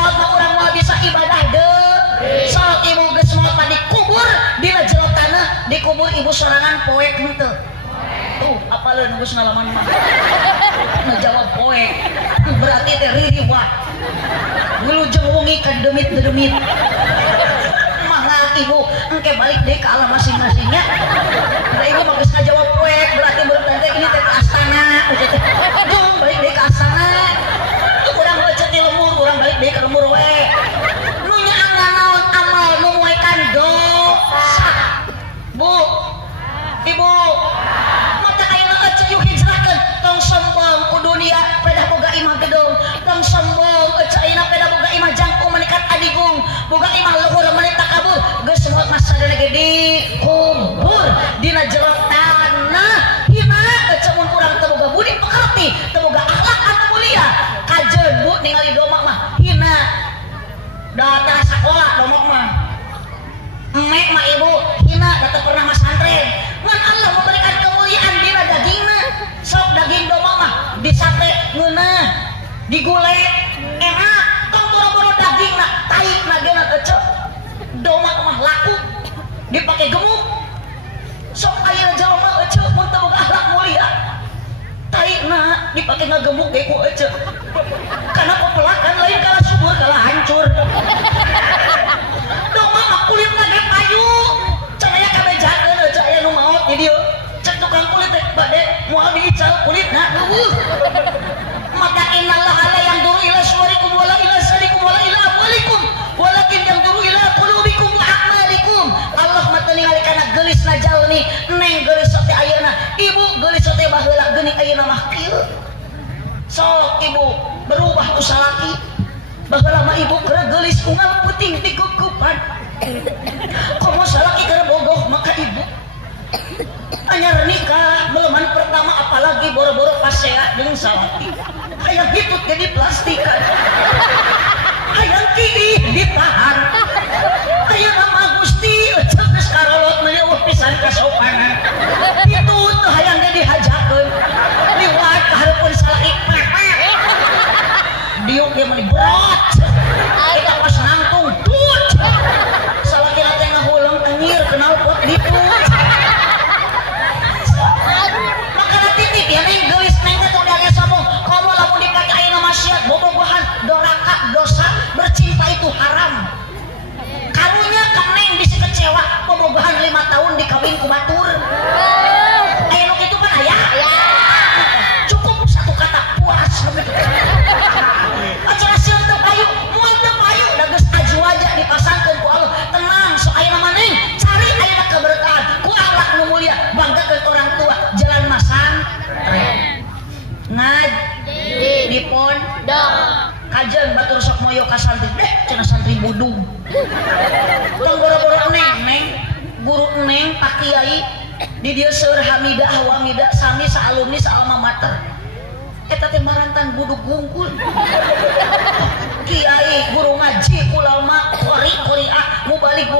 maot mah urang moal bisa ibadah deh. Sok ibu geus maot mah dikubur dina jero tanah, dikubur ibu sorangan poek henteu. Tuh, apaleun geus ngalaman mah. Ngejawab poek. Berarti teh ririwah. Wilujeng wengi ka demit-demit. Mangga ibu engke balik deui ka alam masing-masingnya. Da ibu mah geus ngajawab poek, berarti berarti ini teh ke astana. Dung balik deui ka astana. Urang baca di lemur, urang balik deui ka lemur we. Nu nyaangna naon amal nu muekan dosa. Bu, ibu, mata ayeuna ece yuk hijrahkeun tong sombong ku dunia pedah boga imah gedong, tong sombong ece ayeuna pedah boga imah jangkung menikat adigung, boga imah luhur meuni takabur, geus semut masa ge dikubur dina jero tanah. Hina ece mun urang teu boga budi pekerti, teu boga akhlak anu mulia, kajeun bu ningali doma mah hina. Datang sakola doma mah emek mah ibu hina datang pernah mas santren. Ngan Allah memberikan kemuliaan dina dagingna, sok daging domba mah disate ngeunah digule enak, tong boro-boro dagingna taikna geuna ece domba mah laku dipake gemuk. Sok aya jalma ece mun teu boga akhlak mulia taikna dipake ngagemuk ge ku ece, kana pepelakan lain kala subur kala hancur. Domba mah kulitna ge payu, can aya kabejakeun ece aya nu maot di dieu, cek tukang kulit teh bade moal diical kulitna eueuh. Maka innallaha la yanzuru ila suwarikum wala ila sadikum wala ila amwalikum walakin yanzuru ila qulubikum wa a'malikum. Allah mah teu ningali kana geulisna jalmi, neng geulis teh ayeuna, ibu geulis teh baheula geuning ayeuna mah kieu. Sok ibu berubah ku salaki, baheula mah ibu keur geulis unggal puting di kukupan. Komo salaki keur bogoh maka ibu anyar nikah meleman pertama apalagi boro-boro pasea jeung salaki. Hayang hitut jadi plastikan. Hayang kidih ditahan. Hayang nama Gusti ecek geus karolot meuli pisan kasopanan. Hitut teu hayang ge dihajakeun. Liwat ka hareupeun salaki pepek. Diuk ge meuli brot. Eta pas nangtung tut. Salaki teh ngahuleng anjir kenal pot ditut. Ya neng geus neng teh tong diage sombong, komo lamun dipake ayeuna maksiat bobogohan doraka dosa bercinta itu haram. Karunya ka neng bisa kecewa bobogohan 5 tahun dikawin ku batur. Aya nu kitu kan aya? Cukup satu kata puas. Acara sieunt teu payu, moal teu payu da geus aju aja dipasangkeun ku Allah. Tenang sok ayeuna mah neng cari ayeuna keberkahan ku akhlak nu mulia, banggakeun orang tua, jalan masang ngad dipon kajen batur sok moyo ka santri cenah santri budung tong boro-boro neng guru neng pak kiai di dieu seueur hamidah hawamidah sami sa alumni sa alma mater eta teh marantan budug gungkul. Kiai guru ngaji ulama qori'ah mubaligh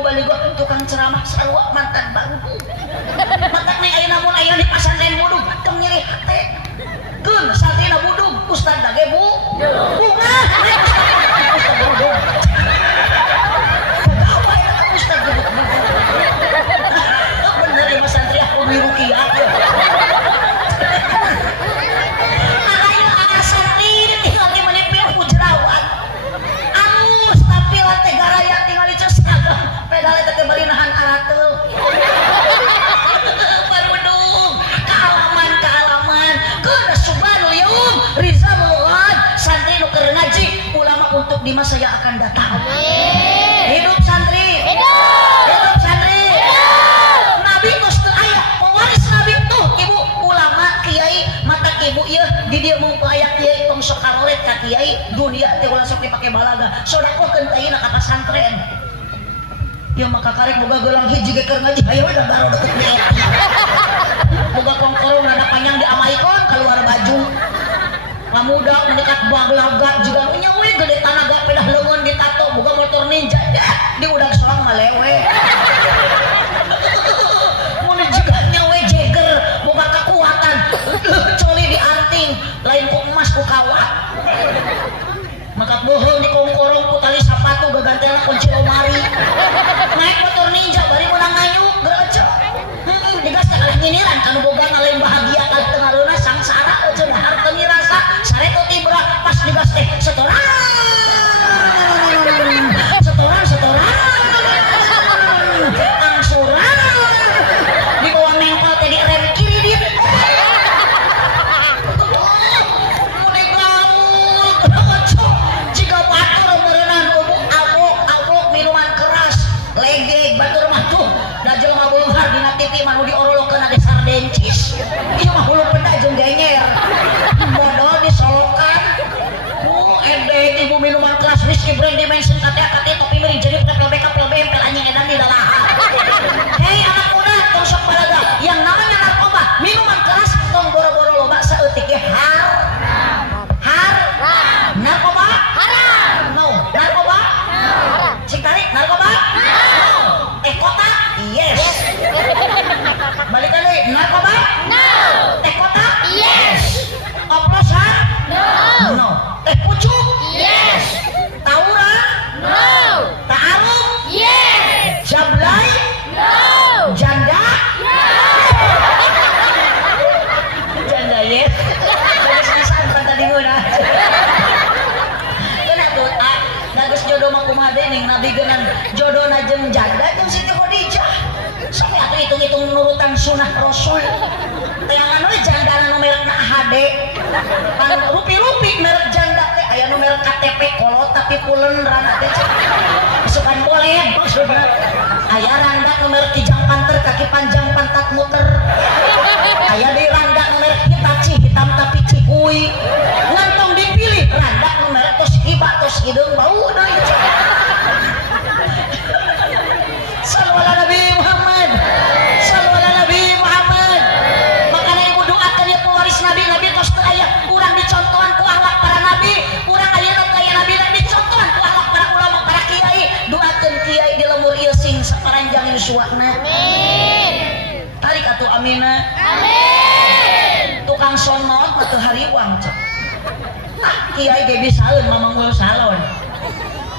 tukang ceramah sarua mantan bangku. Matak neng ayeuna mun aya di pasantren budug teu nyeri hate. Gun santrina budug ustad dage bu bunga ustad budug apa eta ustad budug bener ya mas santri aku di rukiah ayo santri tinggal di menipil ku jerawat anus tapi lantai garaya tinggal di ces agam pedale teh bari nahan arateul. Untuk di masa yang akan datang. Hidup santri. Hidup santri. Nabi tos teu aya, pewaris nabi tuh ibu ulama kiai mata ibu ieu di dieu mung aya kiai tong sok karolet ka kiai dunia teh ulah sok dipake balaga. Sodakohkeun ayeuna ka pasantren. Ya maka karek boga gelang hiji ge keur ngaji aya we da baro deukeut di eta. Boga kongkorong rada panjang diamaikon keluar baju. Lamuda mendekat baglaga juga punya we gede tanaga pedah leungeun ditato boga motor ninja di udag soang malewe. Mun juga nyawe jeger boga kekuatan coli di anting lain ku emas ku kawat. Maka bohong di kongkorong ku wis iya mah hulu peda jeung genyer modal disolokan edek ibu minuman kelas whisky brand dimension kate topi meri jadi plebek empel anjing edan di dalahan hei anak muda tong sok balaga yang namanya narkoba minuman keras tong boro-boro loba saeutik ge har narkoba haram no narkoba haram sing tarik narkoba no kota yes balik kali narkoba no kota yes oplosan no pucuk yes tawuran no ta'aruf yes jablay no janda janda yes terus nasan tadi guna kena tuh bagus jodoh mah kumaha dening nabi geunan jodohna jeung janda jeung Siti Khadijah sampe atuh hitung-hitung nurutan sunah rasul teangan we janda nu merekna HD kan rupi-rupi merek janda teh aya nu merek KTP kolot tapi pulen randa teh isukan boleh maksudna aya randa nu merek kijang panter kaki panjang pantat muter aya di randa nu merek Hitachi hitam tapi cikuy ngantong dipilih randa nu merek tos hiba tos hideung bau deui sallallahu ala nabi Muhammad sallallahu ala nabi Muhammad makanya ibu doakan ya pewaris nabi tos teu aya urang dicontohan ku akhlak para nabi urang ayeuna kaya nabi dicontohan ku akhlak para ulama para kiai doakeun kiai di lemur ieu sing saparanjang yuswana amin tarik atuh amina amin tukang sonot teu hariwang cek kiai ge bisaeun mamangul salon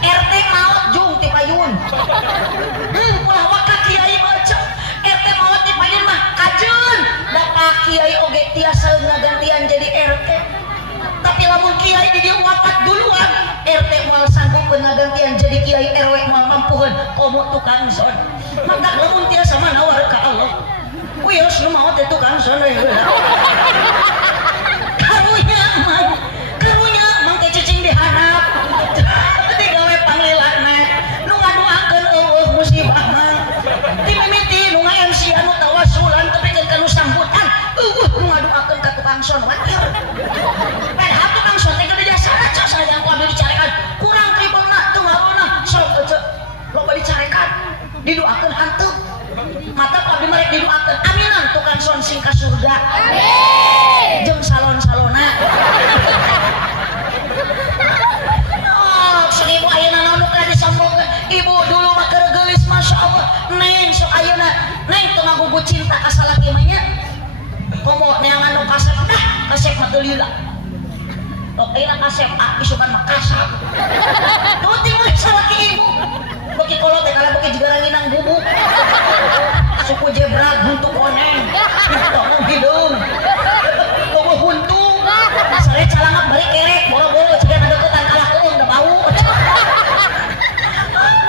RT maot jung ti payun ulah waka kiai baca RT maot ti payun mah kajeun da ka kiai oge tiasa ngagantian jadi RT tapi lamun kiai di dieu wafat duluan RT moal sanggup ngagantian jadi kiai RW moal mampuheun komo tukang son maka lamun tiasa mah nawar ka Allah wios nu maot teh tukang son we karunya mang teh cicing dihanap digawe panglilana nu ngaduakeun eueuh musibah mah ti mimiti nu nga-MC anu tawasulan tapi kan kanu sambutan nu ngaduakeun ka tukang son watir padahal tukang son teh gede jasa aja saja ku abdi dicarekan kurang tribunna teu ngarona sok aja loba dicarekan didoakeun hanteu mata ku abdi merek didoakeun aminan tukang son sing ka surga amin jeung salon-salona seribu ayeuna naon keur disombongkeun ibu dulu mah keur geulis masyaallah neng sok ayeuna neng teu ngagugu cinta ka salaki mah nya komo neangan nu kasep dah kasep mah teu lila tok ayeuna kasep isukan mah kasap tuh tinggal salaki ibu beki kolot teh kala beki jiga ranginang bubu suku jebra buntu koneng tong hidung tong huntu sare calangap bari kerek boro-boro cegan deukeutan kalah keung da bau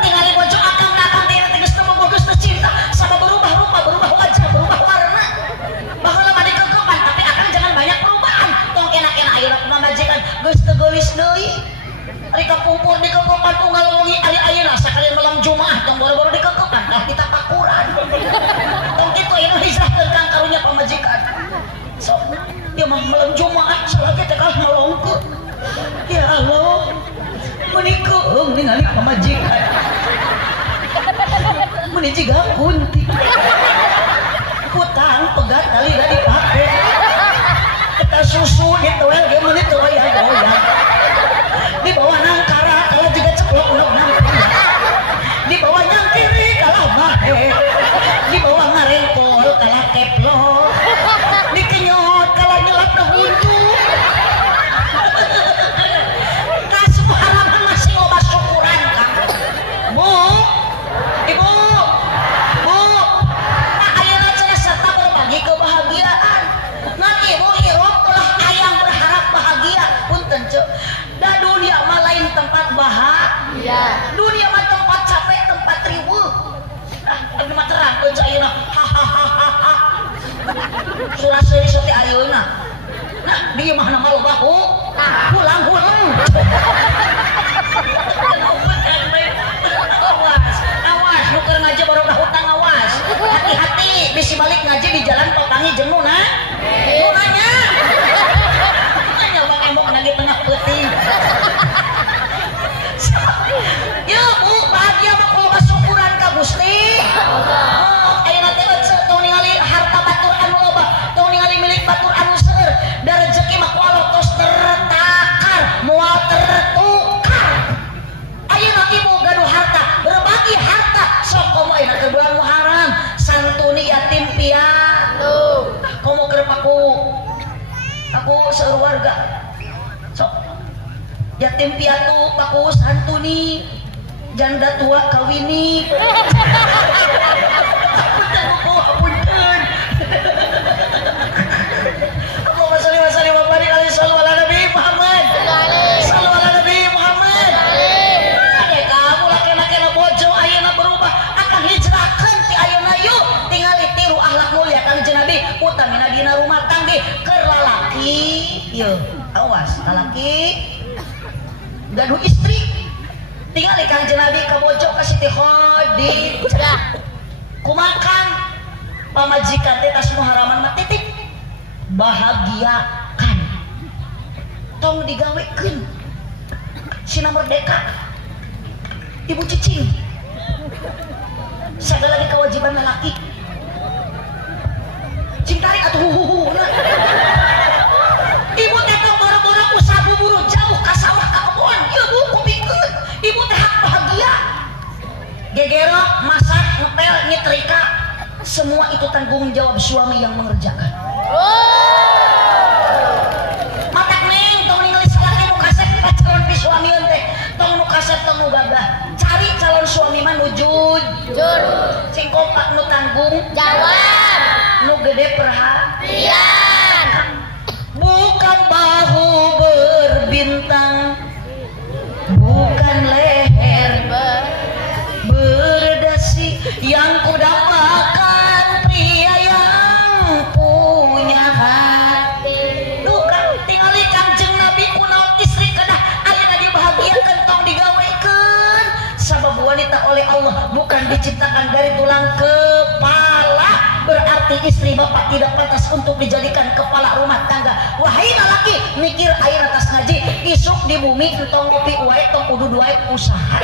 tingali bojo akang nakang teh geus teu geus teu cinta sama berubah rupa berubah wajah berubah warna baheula mah dikeukeupan tapi akang jangan banyak perubahan tong kena-kena ayeuna kumaha majikan geus teu geulis deui rika pungkur dikeukeupan ku ngalungi ali ayeuna sakalian malam Jumaah tong boro-boro dikeukeupan dah kita pakuran tong kitu ayeuna hijrahkeun kang karunya pamajikan sok ya mah malam Jumaah salat teh kalah ngalongkeun ya Allah menikeung ningali pamajikan meni jiga kunti putang pegat kali da dipake eta susu ditoel ge meuni teu aya goyang di bawah nangkara kalau juga ceplok unek nangkara di bawah nyangkiri kalah bahe di bawah ngarengkol kalah keplok di kenyot kalah nyelap na huntu semua halaman masih loba syukuran kang bu ibu bu nah ayeuna cenah serta berbagi kebahagiaan ngan ibu hirup ulah hayang berharap bahagia punten ceuk da dunia mah lain tempat bahagia dunia mah tempat capek tempat riweuh abdi mah terang euy ayeuna hahaha surah seuri teh ayeuna nah dieu mah nama loba pulang awas nu keur ngaji baru hutang awas hati-hati bisi balik ngaji di jalan Papangi jeung Nuna. Nunanya. Nanya Bang Embok lagi tengah peuting. Ya Bu, bahagia mah kumaha syukuran ka Gusti. Ayeuna teh teu ningali harta batur anu loba, teu ningali milik batur anu seueur. Da rezeki mah ku Allah tos tertakar, moal tertukar. Ayeuna ibu gaduh harta, berbagi harta, sok komo ayeuna ke bulan Muharram, santuni yatim piatu. Komo keur aku seueur warga. Sok yatim piatu paku santuni, janda tua kawini. Apunten. Allahumma sholli wa sallim wa barik alaihi sallu ala Nabi Muhammad. Sallu ala Nabi Muhammad. Ade kamu laki-laki bojo ayeuna berubah akan hijrahkeun ti ayeuna yuk tingali tiru akhlak mulia Kangjeng Nabi utamina dina rumah tangga keur lalaki. Yeuh, awas lalaki gaduh istri tinggal di Kangjeng Nabi ke bojo ke Siti Khadijah kumakan pamajikan teh tas muharaman mah titik bahagiakan tong digawekeun sina merdeka ibu cicing segala lagi kewajiban lelaki cing tarik atuh huhuhuna ibu teh tong boro-boro usaha buburu jauh ka sawah ka kebon ieu Bu kupikeun ibu teh hak bahagia gegerok masak ngepel nyetrika semua itu tanggung jawab suami yang mengerjakan. Matak neng tong ningali salaki nu kasep ka calon pi suami teh tong nu kasep tong nu gagah cari calon suami mah nu jujur sing kompak nu tanggung Jawab. nu gede perhatian. Bukan bahu berbintang, bukan leher berdasi yang kudapatkan pria yang punya hati. Tuh kan tingali Kangjeng Nabi kunaon istri kedah ayeuna dibahagiakeun tong digawekeun sabab wanita oleh Allah bukan diciptakan dari tulang kepala. Berarti istri bapak tidak pantas untuk dijadikan kepala rumah tangga. Wahai laki mikir air atas ngaji isuk di bumi entong ngopi wae tong kudu wae usaha.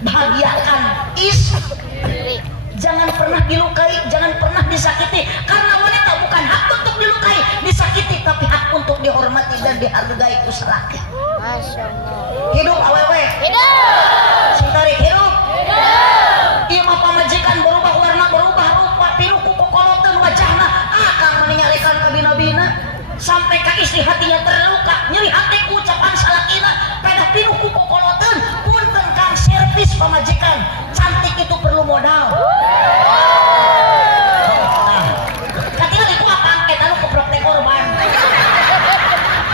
Bahagiakan istri. Jangan pernah dilukai, jangan pernah disakiti karena wanita bukan hak untuk dilukai, disakiti tapi hak untuk dihormati dan dihargai ku salaki. Masyaallah. Hidup awewe. Hidup. Sing tarik hidup. Hidup. Ieu mah pamajikan berubah warna berubah rupa pilu ku kokoloteun wajahna akang meningalikeun ka bina-bina sampai ka istri hatinya terluka nyeri hati ku ucapan salakina pedah pilu ku kokoloteun punten kang servis pamajikan cantik itu perlu modal. Nah, katingali ku akang eta nu koprok teh korban.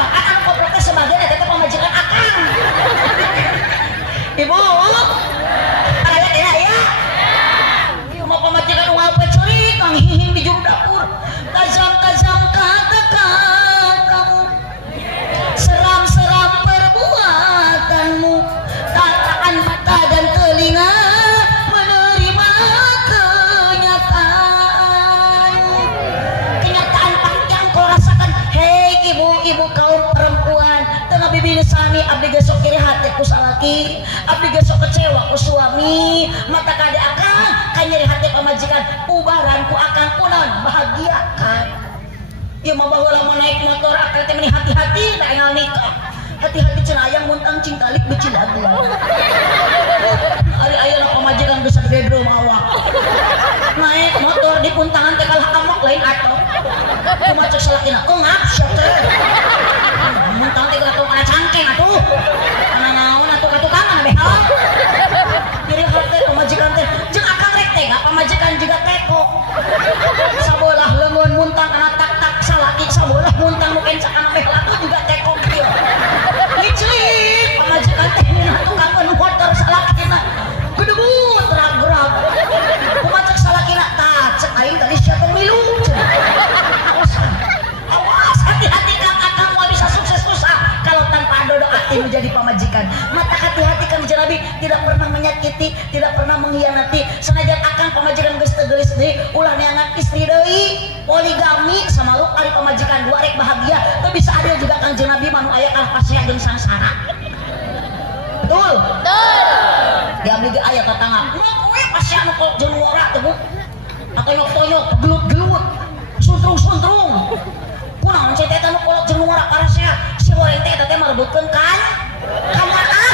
Akang koprok teh sebagian eta teh pamajikan akang. Ibu hihing di juru dapur tajam-tajam kata-katamu seram-seram perbuatanmu tatakan mata dan telinga menerima kenyataan pahit yang kau rasakan. Hei ibu-ibu kaum perempuan tengah bibir sami abdi gesok kiri hati ku salaki abdi gesok kecewa ku suami mata kade akang kan nyeri hati pamajikan ubaran ku akang kunaon bahagiakan. Ieu mah baheula mah naik motor akang teh meni hati-hati da enggal nikah. Hati-hati cenah ayang muntang cing kalik beuci lagu. Ari ayeuna pamajikan geus gede drum awak. Naik motor di puntangan teh kalah amok lain atok. Kumaha cek salakina engap sia teh. Muntang teh atuh kana cangkeng atuh. Kana naon atuh katukangan behal. Jadi hati pamajikan teh jeung akang rek tega pamajikan juga teko. Sabolah leungeun muntang kana tak-tak salaki sabolah muntang nu kencang kana behal atuh juga teko kieu. Licik pamajikan teh nina tukang motor salakina. Gedebut rag-rag. Kumaha cek salakina tah cek aing tadi sia teh milu. Awas hati-hati kang akang moal bisa sukses susah kalau tanpa doa ati menjadi pamajikan. Mata hati-hati kang Nabi tidak pernah menyakiti, tidak pernah mengkhianati. Senajan akan pamajikan geus teu geulis deui, ulah neangan istri deui, poligami sama lu ari pamajikan dua rek bahagia. Teu bisa adil juga Kanjeng Nabi manu aya kalah pasea jeung sangsara. Betul? Diambil di ayat tetangga. Mau kowe pasea anu kok jeung wara teh Bu. Atonyok-tonyok, gelut-gelut, suntrung-suntrung. Kunaon cai teh anu kolot jeung wara parasea? Si goreng teh eta teh marebutkeun kan? Kamaah.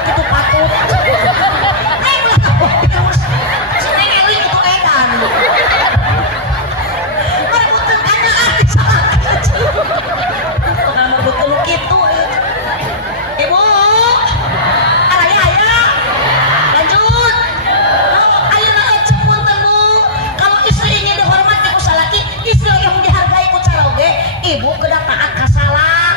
Kitu patut. Seneng eling itu edan. Marebutkeun anak marebutkeun kitu. Ibu, ayah, lanjut. Ayeuna ecep punten Bu. Kalau istri ingin dihormati ku salaki, istri yang dihargai ku cara oge, ibu kedah taat ka salah.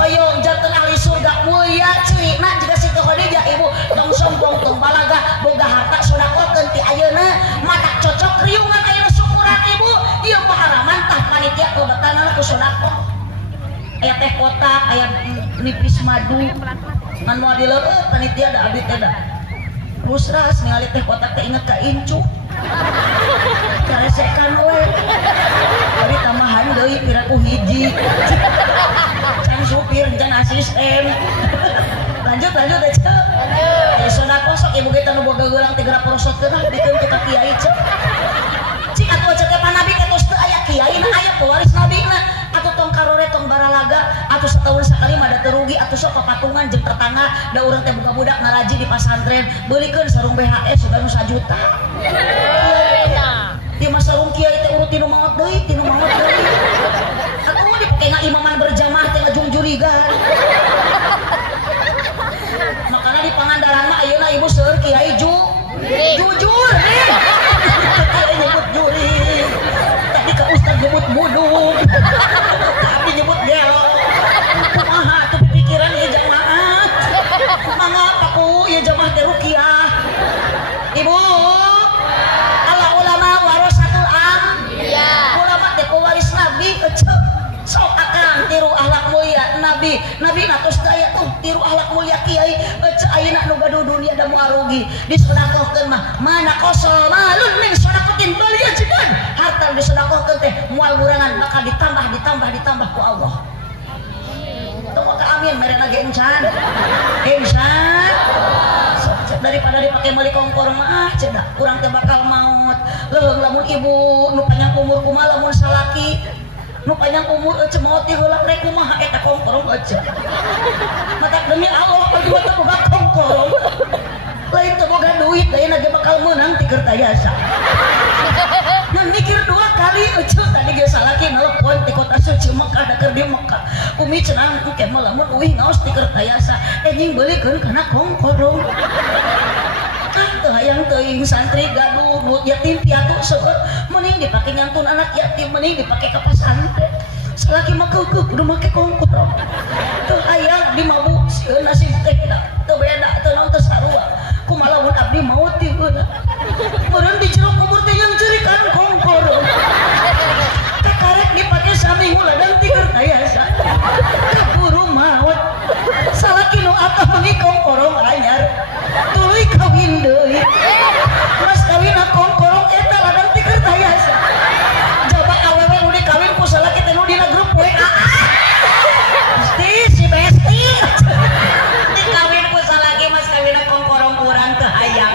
Hoyong janten ahli surga mulia cirina juga situ Khadijah ibu tong sombong tong balaga boga harta sodakokeun ti ayeuna matak cocok riungan ayeuna syukuran ibu ieu paharaman tah panitia tobatanana ku sodako aya teh kotak aya nipis madu ngan moal dileueuh panitia da abdi teh da rusras ningali teh kotak teh inget ka incu karesekan we ari tambahan deui piraku hiji can supir can asisten lanjut aja sodako sok ibu kita nu boga geulang 3% teh dikeun kita kiai cek cik atuh aja teh panabi teh tos teu aya kiai na aya pewaris nabina atuh tong karore tong baralaga atuh setahun sakali mah da teu rugi atuh sok papatungan jeung tetangga da urang teh boga budak ngaraji di pasantren beulikeun sarung BHS sudah nu 1 juta di masa sarung kiai teh urut tinu maot deui atuh mah dipake ngaimaman berjamaah teh ngajungjurigan makanya di Pangandaran mah ayeuna ibu seueur kiai jujur kiai nyebut juri tadi ka ustaz nyebut mudung tadi nyebut gelo kumaha tuh pikiran ieu jamaah mangga aku ieu jamaah teh ruqyah ibu ala ulama warasatul ulama teh pewaris nabi sok akang tiru akhlak mulia nabi natos daya tuh tiru akhlak mulia kiai ayeuna nu gaduh dunia da moal rugi disedekahkeun mah mana kosol malun min sedekatin baliajidan harta disedekahkeun teh moal ngurangan bakal ditambah ku Allah tong ka amin mere lagi insan daripada dipake meuli kongkor mah cenah urang teh bakal maut leuweung lamun ibu nu panjang umur kumaha lamun salaki nu panjang umur ece maut ti heula rek kumaha eta kongkorong ece matak demi Allah perjuangan teh boga kongkorong lain teh boga duit lain lagi bakal menang ti keur tayasa ngan mikir 2 kali ece tadi ge salaki nelpon ti kota suci Mekah da keur di Mekah umi cenah engke mah lamun euih ngaos ti keur tayasa nying beulikeun kana kongkorong teu hayang teuing santri gaduh yatim piatu seueur mending dipake nyantun anak yatim mending dipake ka pasantren salaki mah keukeuh kudu make kongkorong teu hayang dimabuk sieun nasib teh teu beda teu naon teu sarua kumaha lamun abdi maut ti heula meureun di jero kubur teh yang cerikan kongkorong kakarek dipake sami huladang ti keur tayasa kaburu maut salaki nu atah meuni kongkorong anyar tuluy kawin deui mas kawin kongkorong eta ladang ti keur tayasa coba awewe nu dikawin ku salaki teh nu dina grup WA si Besti dikawin ku salaki mas kawin kongkorong urang teu hayang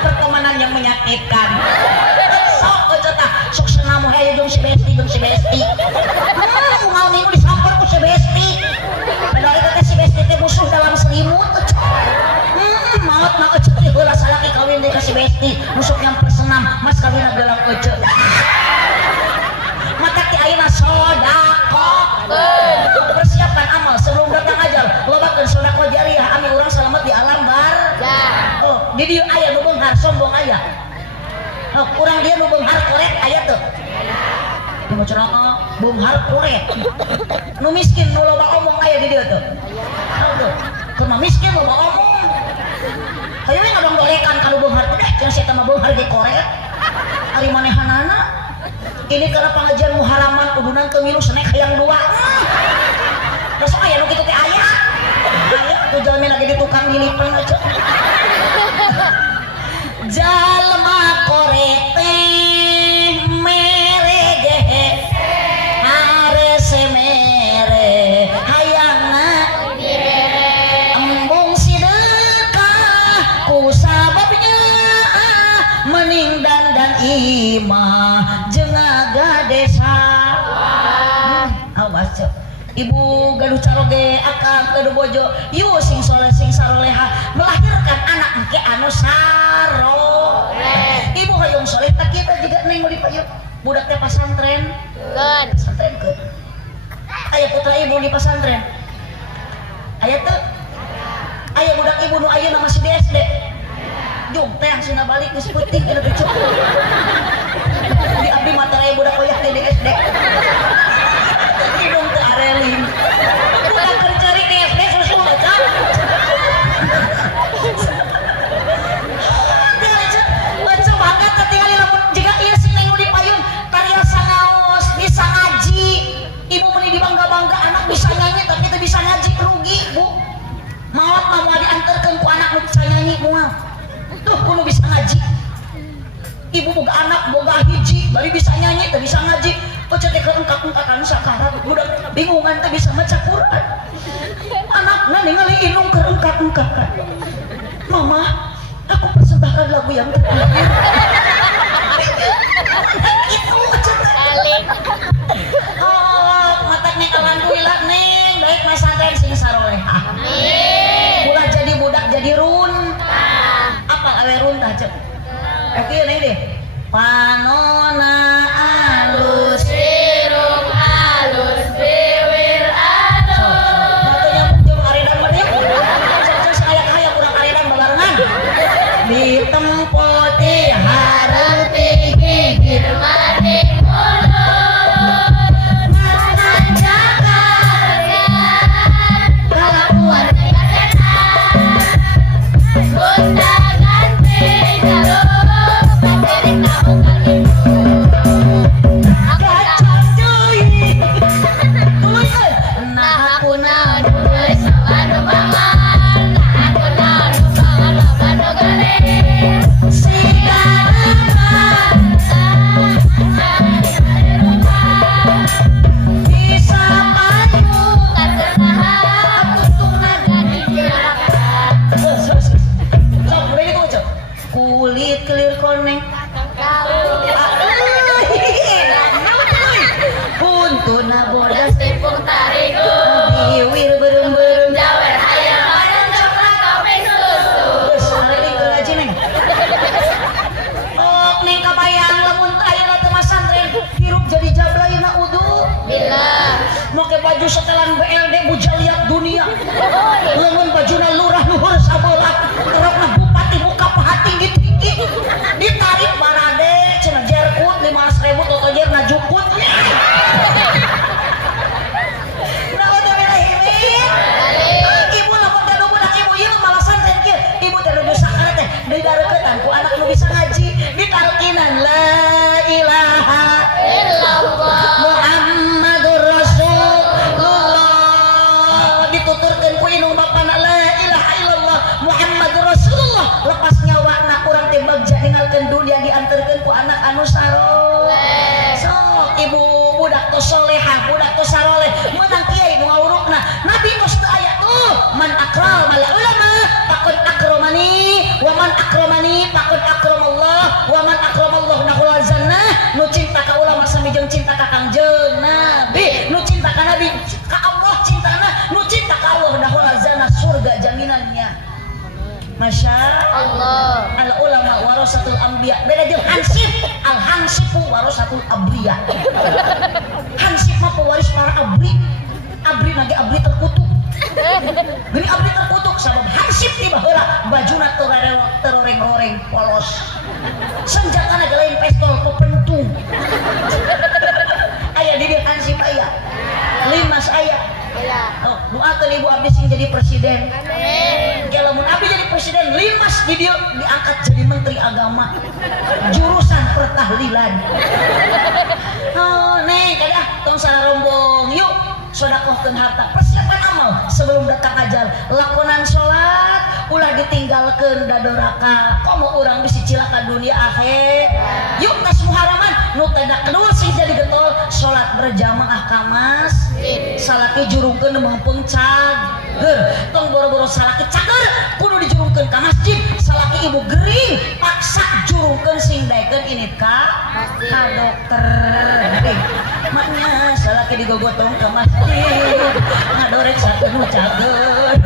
pertemanan yang menyakitkan sok tah sok senam hayu jeung si Besti kumaha minggu disamper ku si Besti padahal eta teh si Besti teh musuh dalam selimut maut mah ece teh heula salaki kawin deui ka si Besti musuh yang persenam mas kawin gelang ece mata ti ayeuna sedekah persiapan amal sebelum datang ajal lobakeun sedekah jariah ami urang salamet di alam barzah oh di dieu aya nu beunghar sombong aya urang dia nu beunghar korek aya teu di macerana beunghar korek nu miskin nu loba omong aya di dieu teu teu keur miskin loba omong hayu we ngadongdolekan kalau beunghar teh cenah saya mah beunghar ge korek ari manehanana Ini karena pengajian muharaman kudunan kemilu senek hayang dua. Terus aya nu kitu teh aya. Aya tuh jalmi lagi di tukang dilipan aja. Jalma korete merege arese mere hayangna embung sidekah ku sababnya mening dan imah jeung aga desa. Awas cek ibu gaduh caroge akang gaduh bojo yu sing soleh sing saroleha melahirkan anak engke anu saro. Ibu hayung soleh tak kita juga neng mau dipayung budak teh pasantren pesantren ke aya putra ibu di pesantren aya tuh aya budak ibu nu ayeuna masih di SD jung teh sina balik geus peuting kana teh cukup di abdi mata aya budak koyak di SD hidung teh arelin budak kercari di SD susu aja lucu banget ketinggalan lamun jika ieu si neng nu dipayun tariasa ngaos bisa ngaji ibu meni dibangga-bangga anak bisa nyanyi tapi teu bisa ngaji rugi bu maot mah moal dianterkeun ku anak nu bisa nyanyi moal tuh kudu bisa ngaji ibu boga anak boga hiji bari bisa nyanyi teu bisa ngaji peuceut teh keengkak-engkakan sakara budak bingungan teh bisa maca Quran anakna ningali inung keengkak-engkakan mama aku persembahkan lagu yang terakhir itu Alik. oh matak nih alhamdulillah neng baik pesantren sing sarolehah Amin. ulah jadi budak jadi run apal awe run tah cek oke neng deh panona alus Sirung halus bibir halus. katanya jeung aredan mah deh cek saya kurang aredan babarengan di tempoti Hareuti gigir maning mulut. Manan jakaryan kalakuan kasetan. Gonta ganti jalur pateri kamu kali. kacang cuy Nah aku naon deui sabanu mangan. Nah aku naon mangan sabanu galing. bisa payung sok udah itu cok kulit kelir koneng puntuna bodas biwir berem-berem terus hari ngaji neng oh neng kabayang lamun ayeuna teu masantren hirup jadi jablaina udu make baju setelan BLD bujaliat dunia lamun bajuna lurah luhur sabelah terapna bupati buka pahati tinggi ditarik barade cenah jerkut 500.000 toto jer najukut ibu lamun gaduh budak ibu ieu malah santren kieu ibu teh nu sakara teh deui dareuketan ku anak nu bisa ngaji ditarukinan la ilaha Muhammadur Rasulullah dituturkeun ku inung bapana la ilaha illallah Muhammadur Rasulullah lepas nyawana urang teh bagja ninggalkeun dunia dianterkeun ku anak anu saroleh sok ibu budak tos solehah budak tos saroleh meunang kiai nu ngawurukna nabi geus teu aya tuh man akramal ulama faqad akramani wa man akramani faqad akramallah wa man akramallahu nahul jannah nu cinta ka ulama sami jeung cinta ka Kangjeng Nabi nu cinta ka Nabi ka Allah cintana nu cinta ka Allah nahul jannah surga jaminannya Masya Allah. al ulama warasatul anbiya beda jeung hansip al hansipu warasatul abriya hansip mah pewaris para abri abri nage abri terkutuk gini abdi terkutuk sabab hansip di baheula bajuna teroreng-oreng polos senjatana ge lain pistol pepentung aya di dieu hansip aya limas aya oh doakeun ibu abdi sing jadi presiden Amin. kalau mun abdi jadi presiden limas di dieu diangkat jadi menteri agama jurusan pertahlilan teh kada tong sararombong yuk sodakohkeun harta persiapan amal sebelum datang ajal lakonan sholat ulah ditinggalkeun dadoraka komo urang bisi cilaka dunia akhir yuk tas muharaman nu tanda kedua sih jadi getol sholat berjamaah kamas salaki jurungkeun meumpung cager tong boro-boro salaki cager kudu dijurungkeun ka masjid salaki ibu gering paksa jurungkeun sing daekeun ini ka dokter maknya salaki digogotong ke masjid ngadorek sakeun cager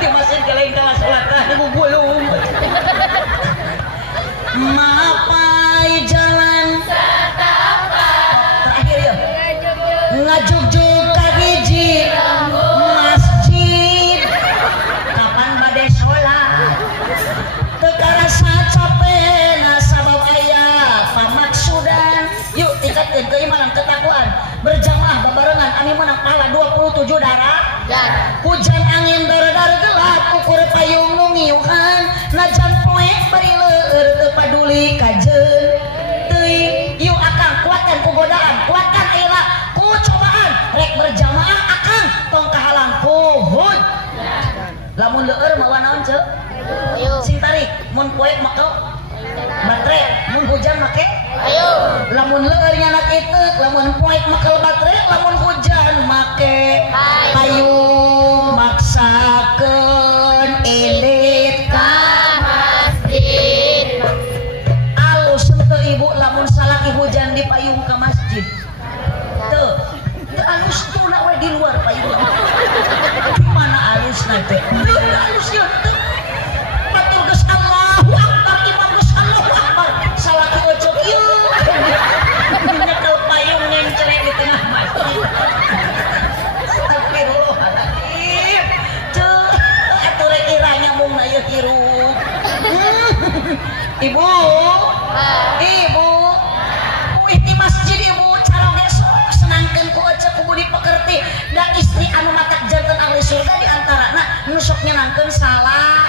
di masjid kelain ka salatan ibu gulung mapai jalan terakhir ya ngajugjug ka hiji masjid kapan bade sholat teu karasa capena sabab aya pamaksudan yuk tingkatkeun keimanan ketakwaan berjamaah babarengan ami menang pahala 27 darah hujan angin dara-dara gelap ukur payung nu ngiuhan najan poek bari leueur teu paduli kajeun teuing yuk akang kuatkan ku godaan kuatkan ayeuna ku cobaan rek berjamaah akang tong kahalang ku hud lamun leueur mawa naon ceuk sing tarik mun poek make baterai mun hujan make lamun leueur nyana kitu lamun poek make baterai lamun hujan make payung maksakeun elit ka masjid alus teu ibu lamun salaki hujan di payung ka masjid teu alus tuna we di luar payung di mana alusna teh teu alus ieu batur geus Allahu Akbar imam geus Allahu Akbar salaki ocok ieu nyekel payung ngencerek di tengah masjid astagfirullahaladzim ceuh atuh rek iranya mung na ieu hirup ibu uih di masjid ibu caroge sok senangkeun ku ocek ku budi pekerti dan istri anu matak janten ahli surga di antarana nu sok nyenangkeun salah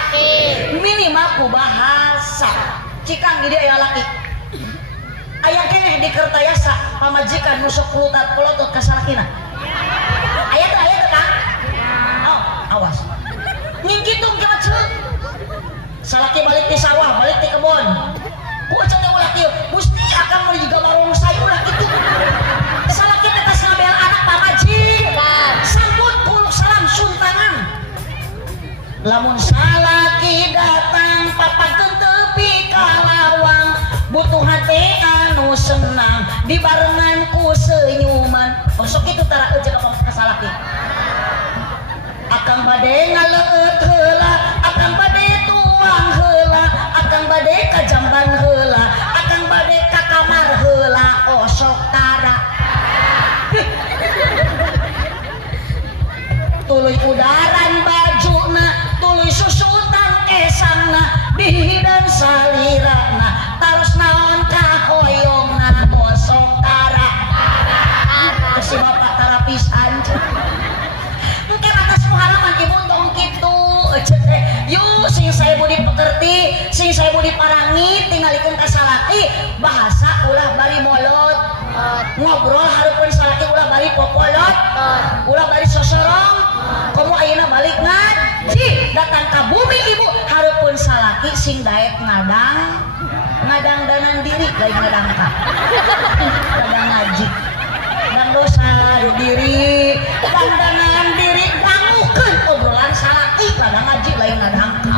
minimal ku bahasa cikang di dia aya laki aya keneh di Kertayasa pamajikan nu sok pelotot ka salakina aya teh Kang oh awas ngingkitung ke macul salaki balik di sawah balik di kebon ku ocek teh ulah kieu gusti akan meuli juga marung sayur lah kitu salaki teh tas ngabel anak pamajikan sambut kuluk salam suntangan lamun salaki datang papakeun tepi ka lawang butuh hati anu senang dibarengan ku senyuman sok itu tara ejek ka salaki akang bade ngaleut heula akang bade tuang heula akang bade ka jamban heula akang bade ka kamar heula osok tara tuluy udaran bajuna tuluy susutan kesangna bihidan salirana tarus naon kahoyongna osok tara si bapak tara pisan mungkin atas muharaman ibu tong kitu yuk sing saya budi pekerti sing saya budi parangi tinggalikeun ka salaki bahasa ulah bari molot ngobrol hareupeun salaki ulah bari popolot ulah bari sosorong komo ayeuna balik ngaji datang ka bumi ibu hareupeun salaki sing daek ngadang danan diri lain ngadang ka ngadang ngaji dan dosa diri pandangan diri dangukeun obrolan salaki pada ngaji lain ngadangka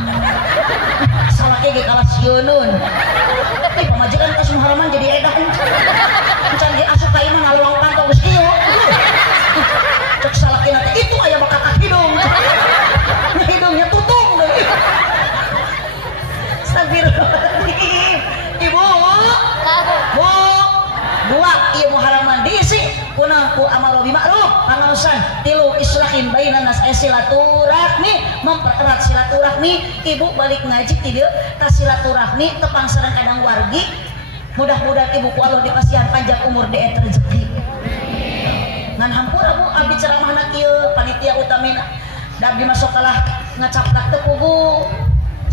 salaki ge kalah sieunun pamajikan ka Muharaman jadi edan can ge asup ka imah ngalawang pantau geus kieu cek salaki teh itu aya bakal hidung hidungnya tutung deui astagfirullahaladzim ibu dua ieu Muharaman diisi kuna ku amar ma'ruf pangaosan tilu islahin bainan nas silaturahmi mempererat silaturahmi ibu balik ngaji ti dieu ta silaturahmi tepang sareng kadang wargi mudah-mudahan ibu ku Allah dipasihan panjang umur deet rezeki ngan hampura bu abdi ceramahna kieu panitia utamina da abdi masuk kalah ngacaplak teu pugu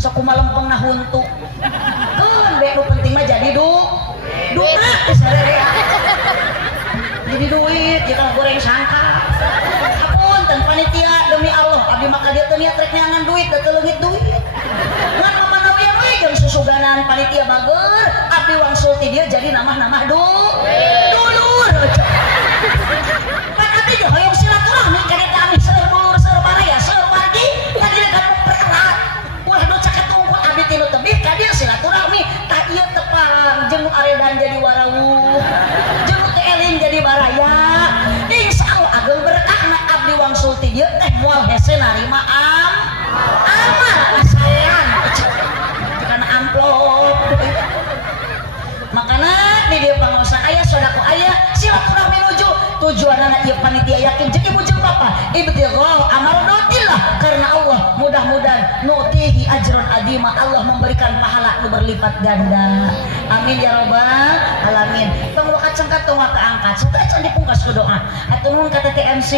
sok kumaha lempengna huntu keun be nu penting mah jadi duka sadaya di jadi duit jika goreng sangka hapunten panitia demi Allah abdi maka dia teu niat rek nyangan duit da teu leungit duit ngan pamanawian we jeung susuganan panitia bager abdi wangsul ti dieu jadi namah-namah dulur pan abdi jeung hoyong silaturahmi kana teh ami seueur dulur seueur baraya seueur margi tadi da perkelat ulah do caket tungkul abdi tilu tebih ka dieu silaturahmi tah ieu tepang jeung aredan jadi warawuh jeung teh elin jadi baraya insyaallah ageng berkahna abdi wangsul ti dieu teh moal hese narima amal asayan karena amplop makana di dieu pangosa aya sodako aya silaturahmi nuju tujuan anak ieu panitia yakin jeung ibu jeung bapa ibtighah amal nutillah karena Allah mudah-mudahan nutihi ajron adima Allah memberikan pahala nu berlipat ganda amin ya robbal alamin tong wakat sangkat tong angkat serta can dipungkas ku doa atuh nuhun ka TTMC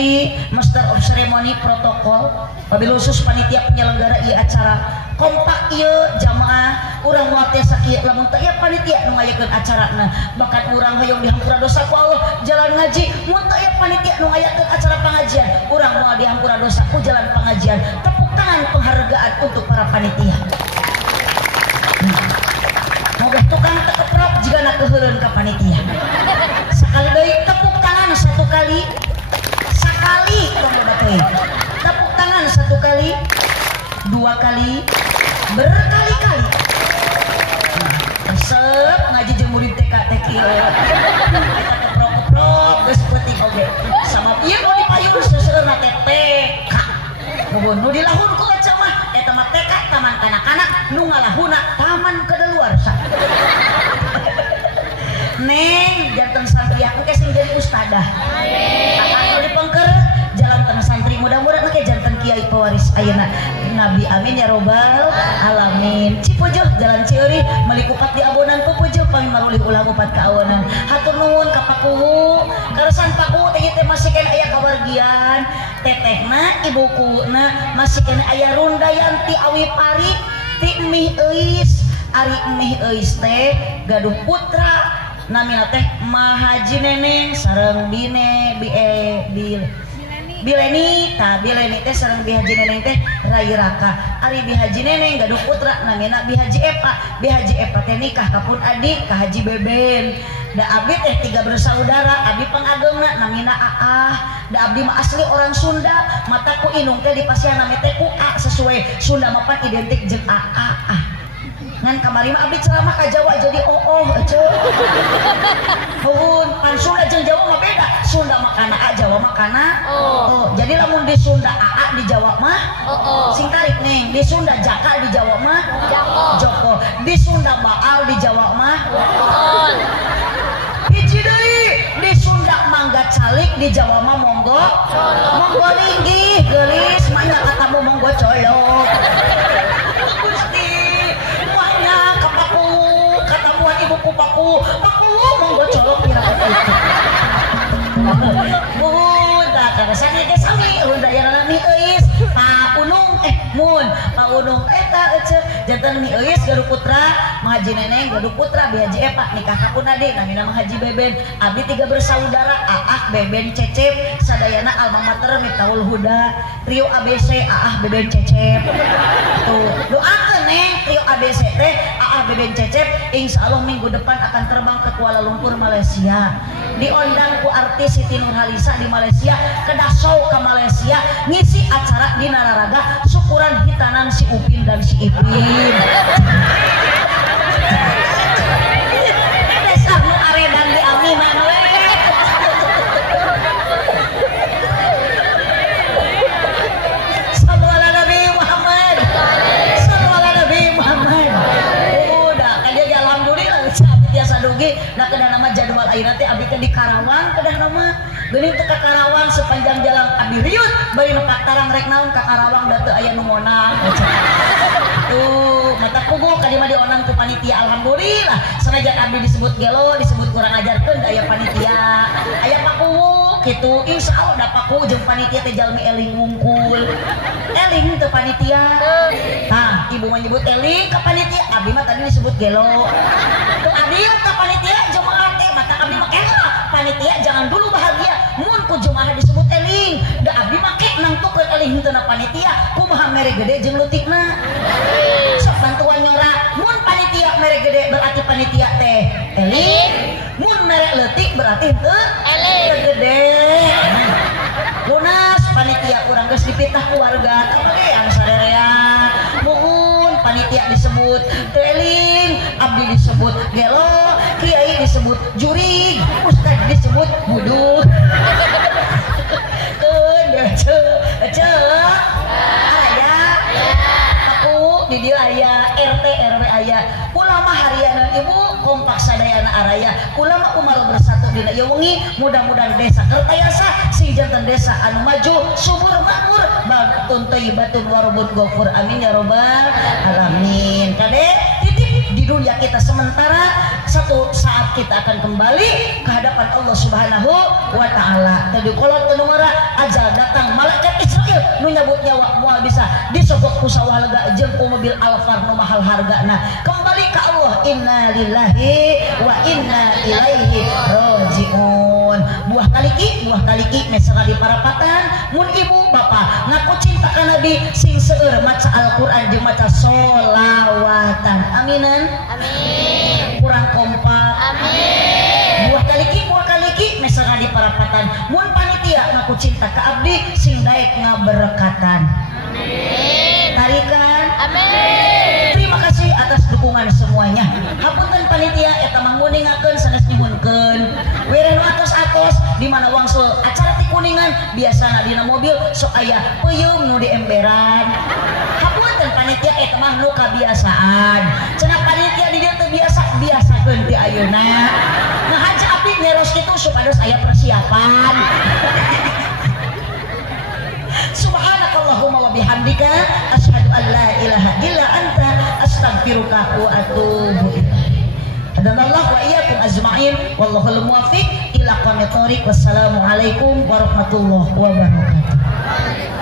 Master of Ceremony protokol wabil khusus panitia penyelenggara ieu acara kompak ieu jamaah urang moal teh sakieu lamun teu aya panitia nu ngayakeun acarana bakat urang hoyong dihampura dosa ku Allah jalan ngaji mun teu aya panitia nu ngayakeun acara pengajian urang moal dihampura dosa ku jalan pengajian tepuk tangan penghargaan untuk para panitia moga tukang teu keprok jiga na keheureun ka panitia sakali deui tepuk tangan satu kali sakali tong boga teuing tepuk tangan satu kali dua kali berkali-kali resep ngaji jeung murid TK teh kieu eta keprok-keprok geus peuting oge sabab ieu nu dipayun seuseurna teh TK nu dilahun ku aca mah eta mah TK taman kanak-kanak nu ngalahuna taman kadaluarsa Neng janten santri aku ke sing jadi ustadah anu dipengker jalan teng santri mudah-mudahan ke janten kiai pewaris ayeuna nabi amin ya robbal alamin Cipujuh jalan Ciuri melikupat di abonan Pupujuh pamimarulih ulah upat ka awonan hatur nuhun ka pakuhu karesan pakuhu teh teh masih kena aya kawargian tetehna ibukuna masih kena aya rundayanti awi pari ti emih euis ari emih euis teh gaduh putra namina teh Mahaji Neneng sareng Bine Bileni tah Bileni teh sareng Bihaji Neneng teh Rai Raka ari Bihaji Neneng gaduh putra namina Bihaji Epa teh nikah kapun adik ka Haji Beben da abdi teh tiga bersaudara abdi pangageumna namina Aah da abdi mah asli orang Sunda mataku inung teh dipasihan nami teh ku A sesuai Sunda mapan identik jeung Aa ngan kamari mah abdi ceramah ka Jawa jadi eceuk nuhun pan Sunda jeung Jawa mah beda Sunda mah kana A Jawa mah kana jadi lamun di Sunda Aa di Jawa mah sing tarik neng di Sunda Jaka di Jawa mah Joko di Sunda Baal di Jawa mah hiji deui di Sunda Mangga Calik di Jawa mah monggo linggih geulis mah nya katamu monggo colok ibuku paku monggo colok pira itu muda karesan ieu sami hundayana mi euis Pak Unung eta eceuk janten mi euis gaduh putra Mahaji Neneng gaduh putra Bihaji Epa nikah kapun adik namina Haji Beben abdi tiga bersaudara Aah Beben Cecep sadayana alma mater Miftahul Huda trio ABC Aah Beben Cecep tuh doakeun neng trio ABC teh Aah Beben Cecep insyaallah minggu depan akan terbang ke Kuala Lumpur Malaysia diundang ku artis Siti Nurhalisa di Malaysia kedah show ke Malaysia ngisi acara di Nararaga syukuran hitanan si Upin dan si Ipin dasar nu aredan di aminan we sallallahu ala Nabi Muhammad udah kadia alhamdulillah biasa dugi da kedah nama jadwal ayeuna teh abdi teh di Karawang kedah nama geuning teh ka Karawang sepanjang jalan abdi riut bari nu Tarang rek naon ka Karawang da teu aya nu monang tuh mata puguh ka dieu mah dionang ku panitia alhamdulillah sanajan abdi disebut gelo disebut kurang ajarkeun da aya panitia aya pakuwu kitu insyaallah da pakuwu jeung panitia teh jalmi eling ngungkul eling teu panitia nah ibu mah nyebut eling ka panitia abdi mah tadi disebut gelo tuh abdi ka panitia jeung teh mata abdi mah keneh panitia jangan dulu bahagia mun ku jemaah disebut eling da abdi make nangtukeun eling henteu panitia kumaha mere gede jeung leutikna sok bantuan nyora mun panitia mere gede berarti panitia teh eling mun mere leutik berarti henteu gede lunas panitia urang geus dipitah keluarga kabagean sarerea muhun panitia disebut eling abdi disebut gelo kiai disebut jurig ustad disebut buduk ce aya aku di dia aya RT RW aya ulama hariana ibu kompak sadayana araya ulama umal bersatu dina ieu wengi mudah-mudahan desa kertayasa sing janten desa anu maju subur makmur baldatun thayyibatun warabun ghafur amin ya rabbal alamin kade titip di dunia kita sementara satu saat kita akan kembali ke hadapan Allah Subhanahu wa taala. Tadi kalau tenungara ajal datang malaikat Israel nu nyabut nyawa moal bisa disogok ku sawah lega jeung ku mobil Alphard nu mahal hargana. Kembali ke Allah inna lillahi wa inna ilaihi rajiun. Buah kaliki mesra di parapatan mun ibu bapak ngaku cinta ka Nabi sing seueur maca Al-Qur'an jeung maca sholawatan. Aminan. Amin. Kurang kompak. Amin. Buah kaliki mesra di parapatan mun panitia ngaku cinta ka abdi sing daek ngaberkatan. Amin. Tarikan. Amin. Terima kasih atas dukungan semuanya. Hapunten panitia eta mah nguningakeun sanes nyuhunkeun. Weren atos-atos di mana wangsul acara ti kuningan biasana dina mobil sok aya peuyeum nu di emberan. Hapunten panitia eta mah nu kabiasaan. Cenah panitia di dieu teu biasakeun ti ayeuna. Ngahaja api nyeros kitu supados aya persiapan. Subhanakallahumma wa bihamdika asyhadu an la ilaha illa anta astaghfiruka wa atubu ilaik. Hadanallahu wa iyyakum ajma'in wallahul muwaffiq ila aqwamit thoriq. Wassalamu alaikum warahmatullahi wabarakatuh.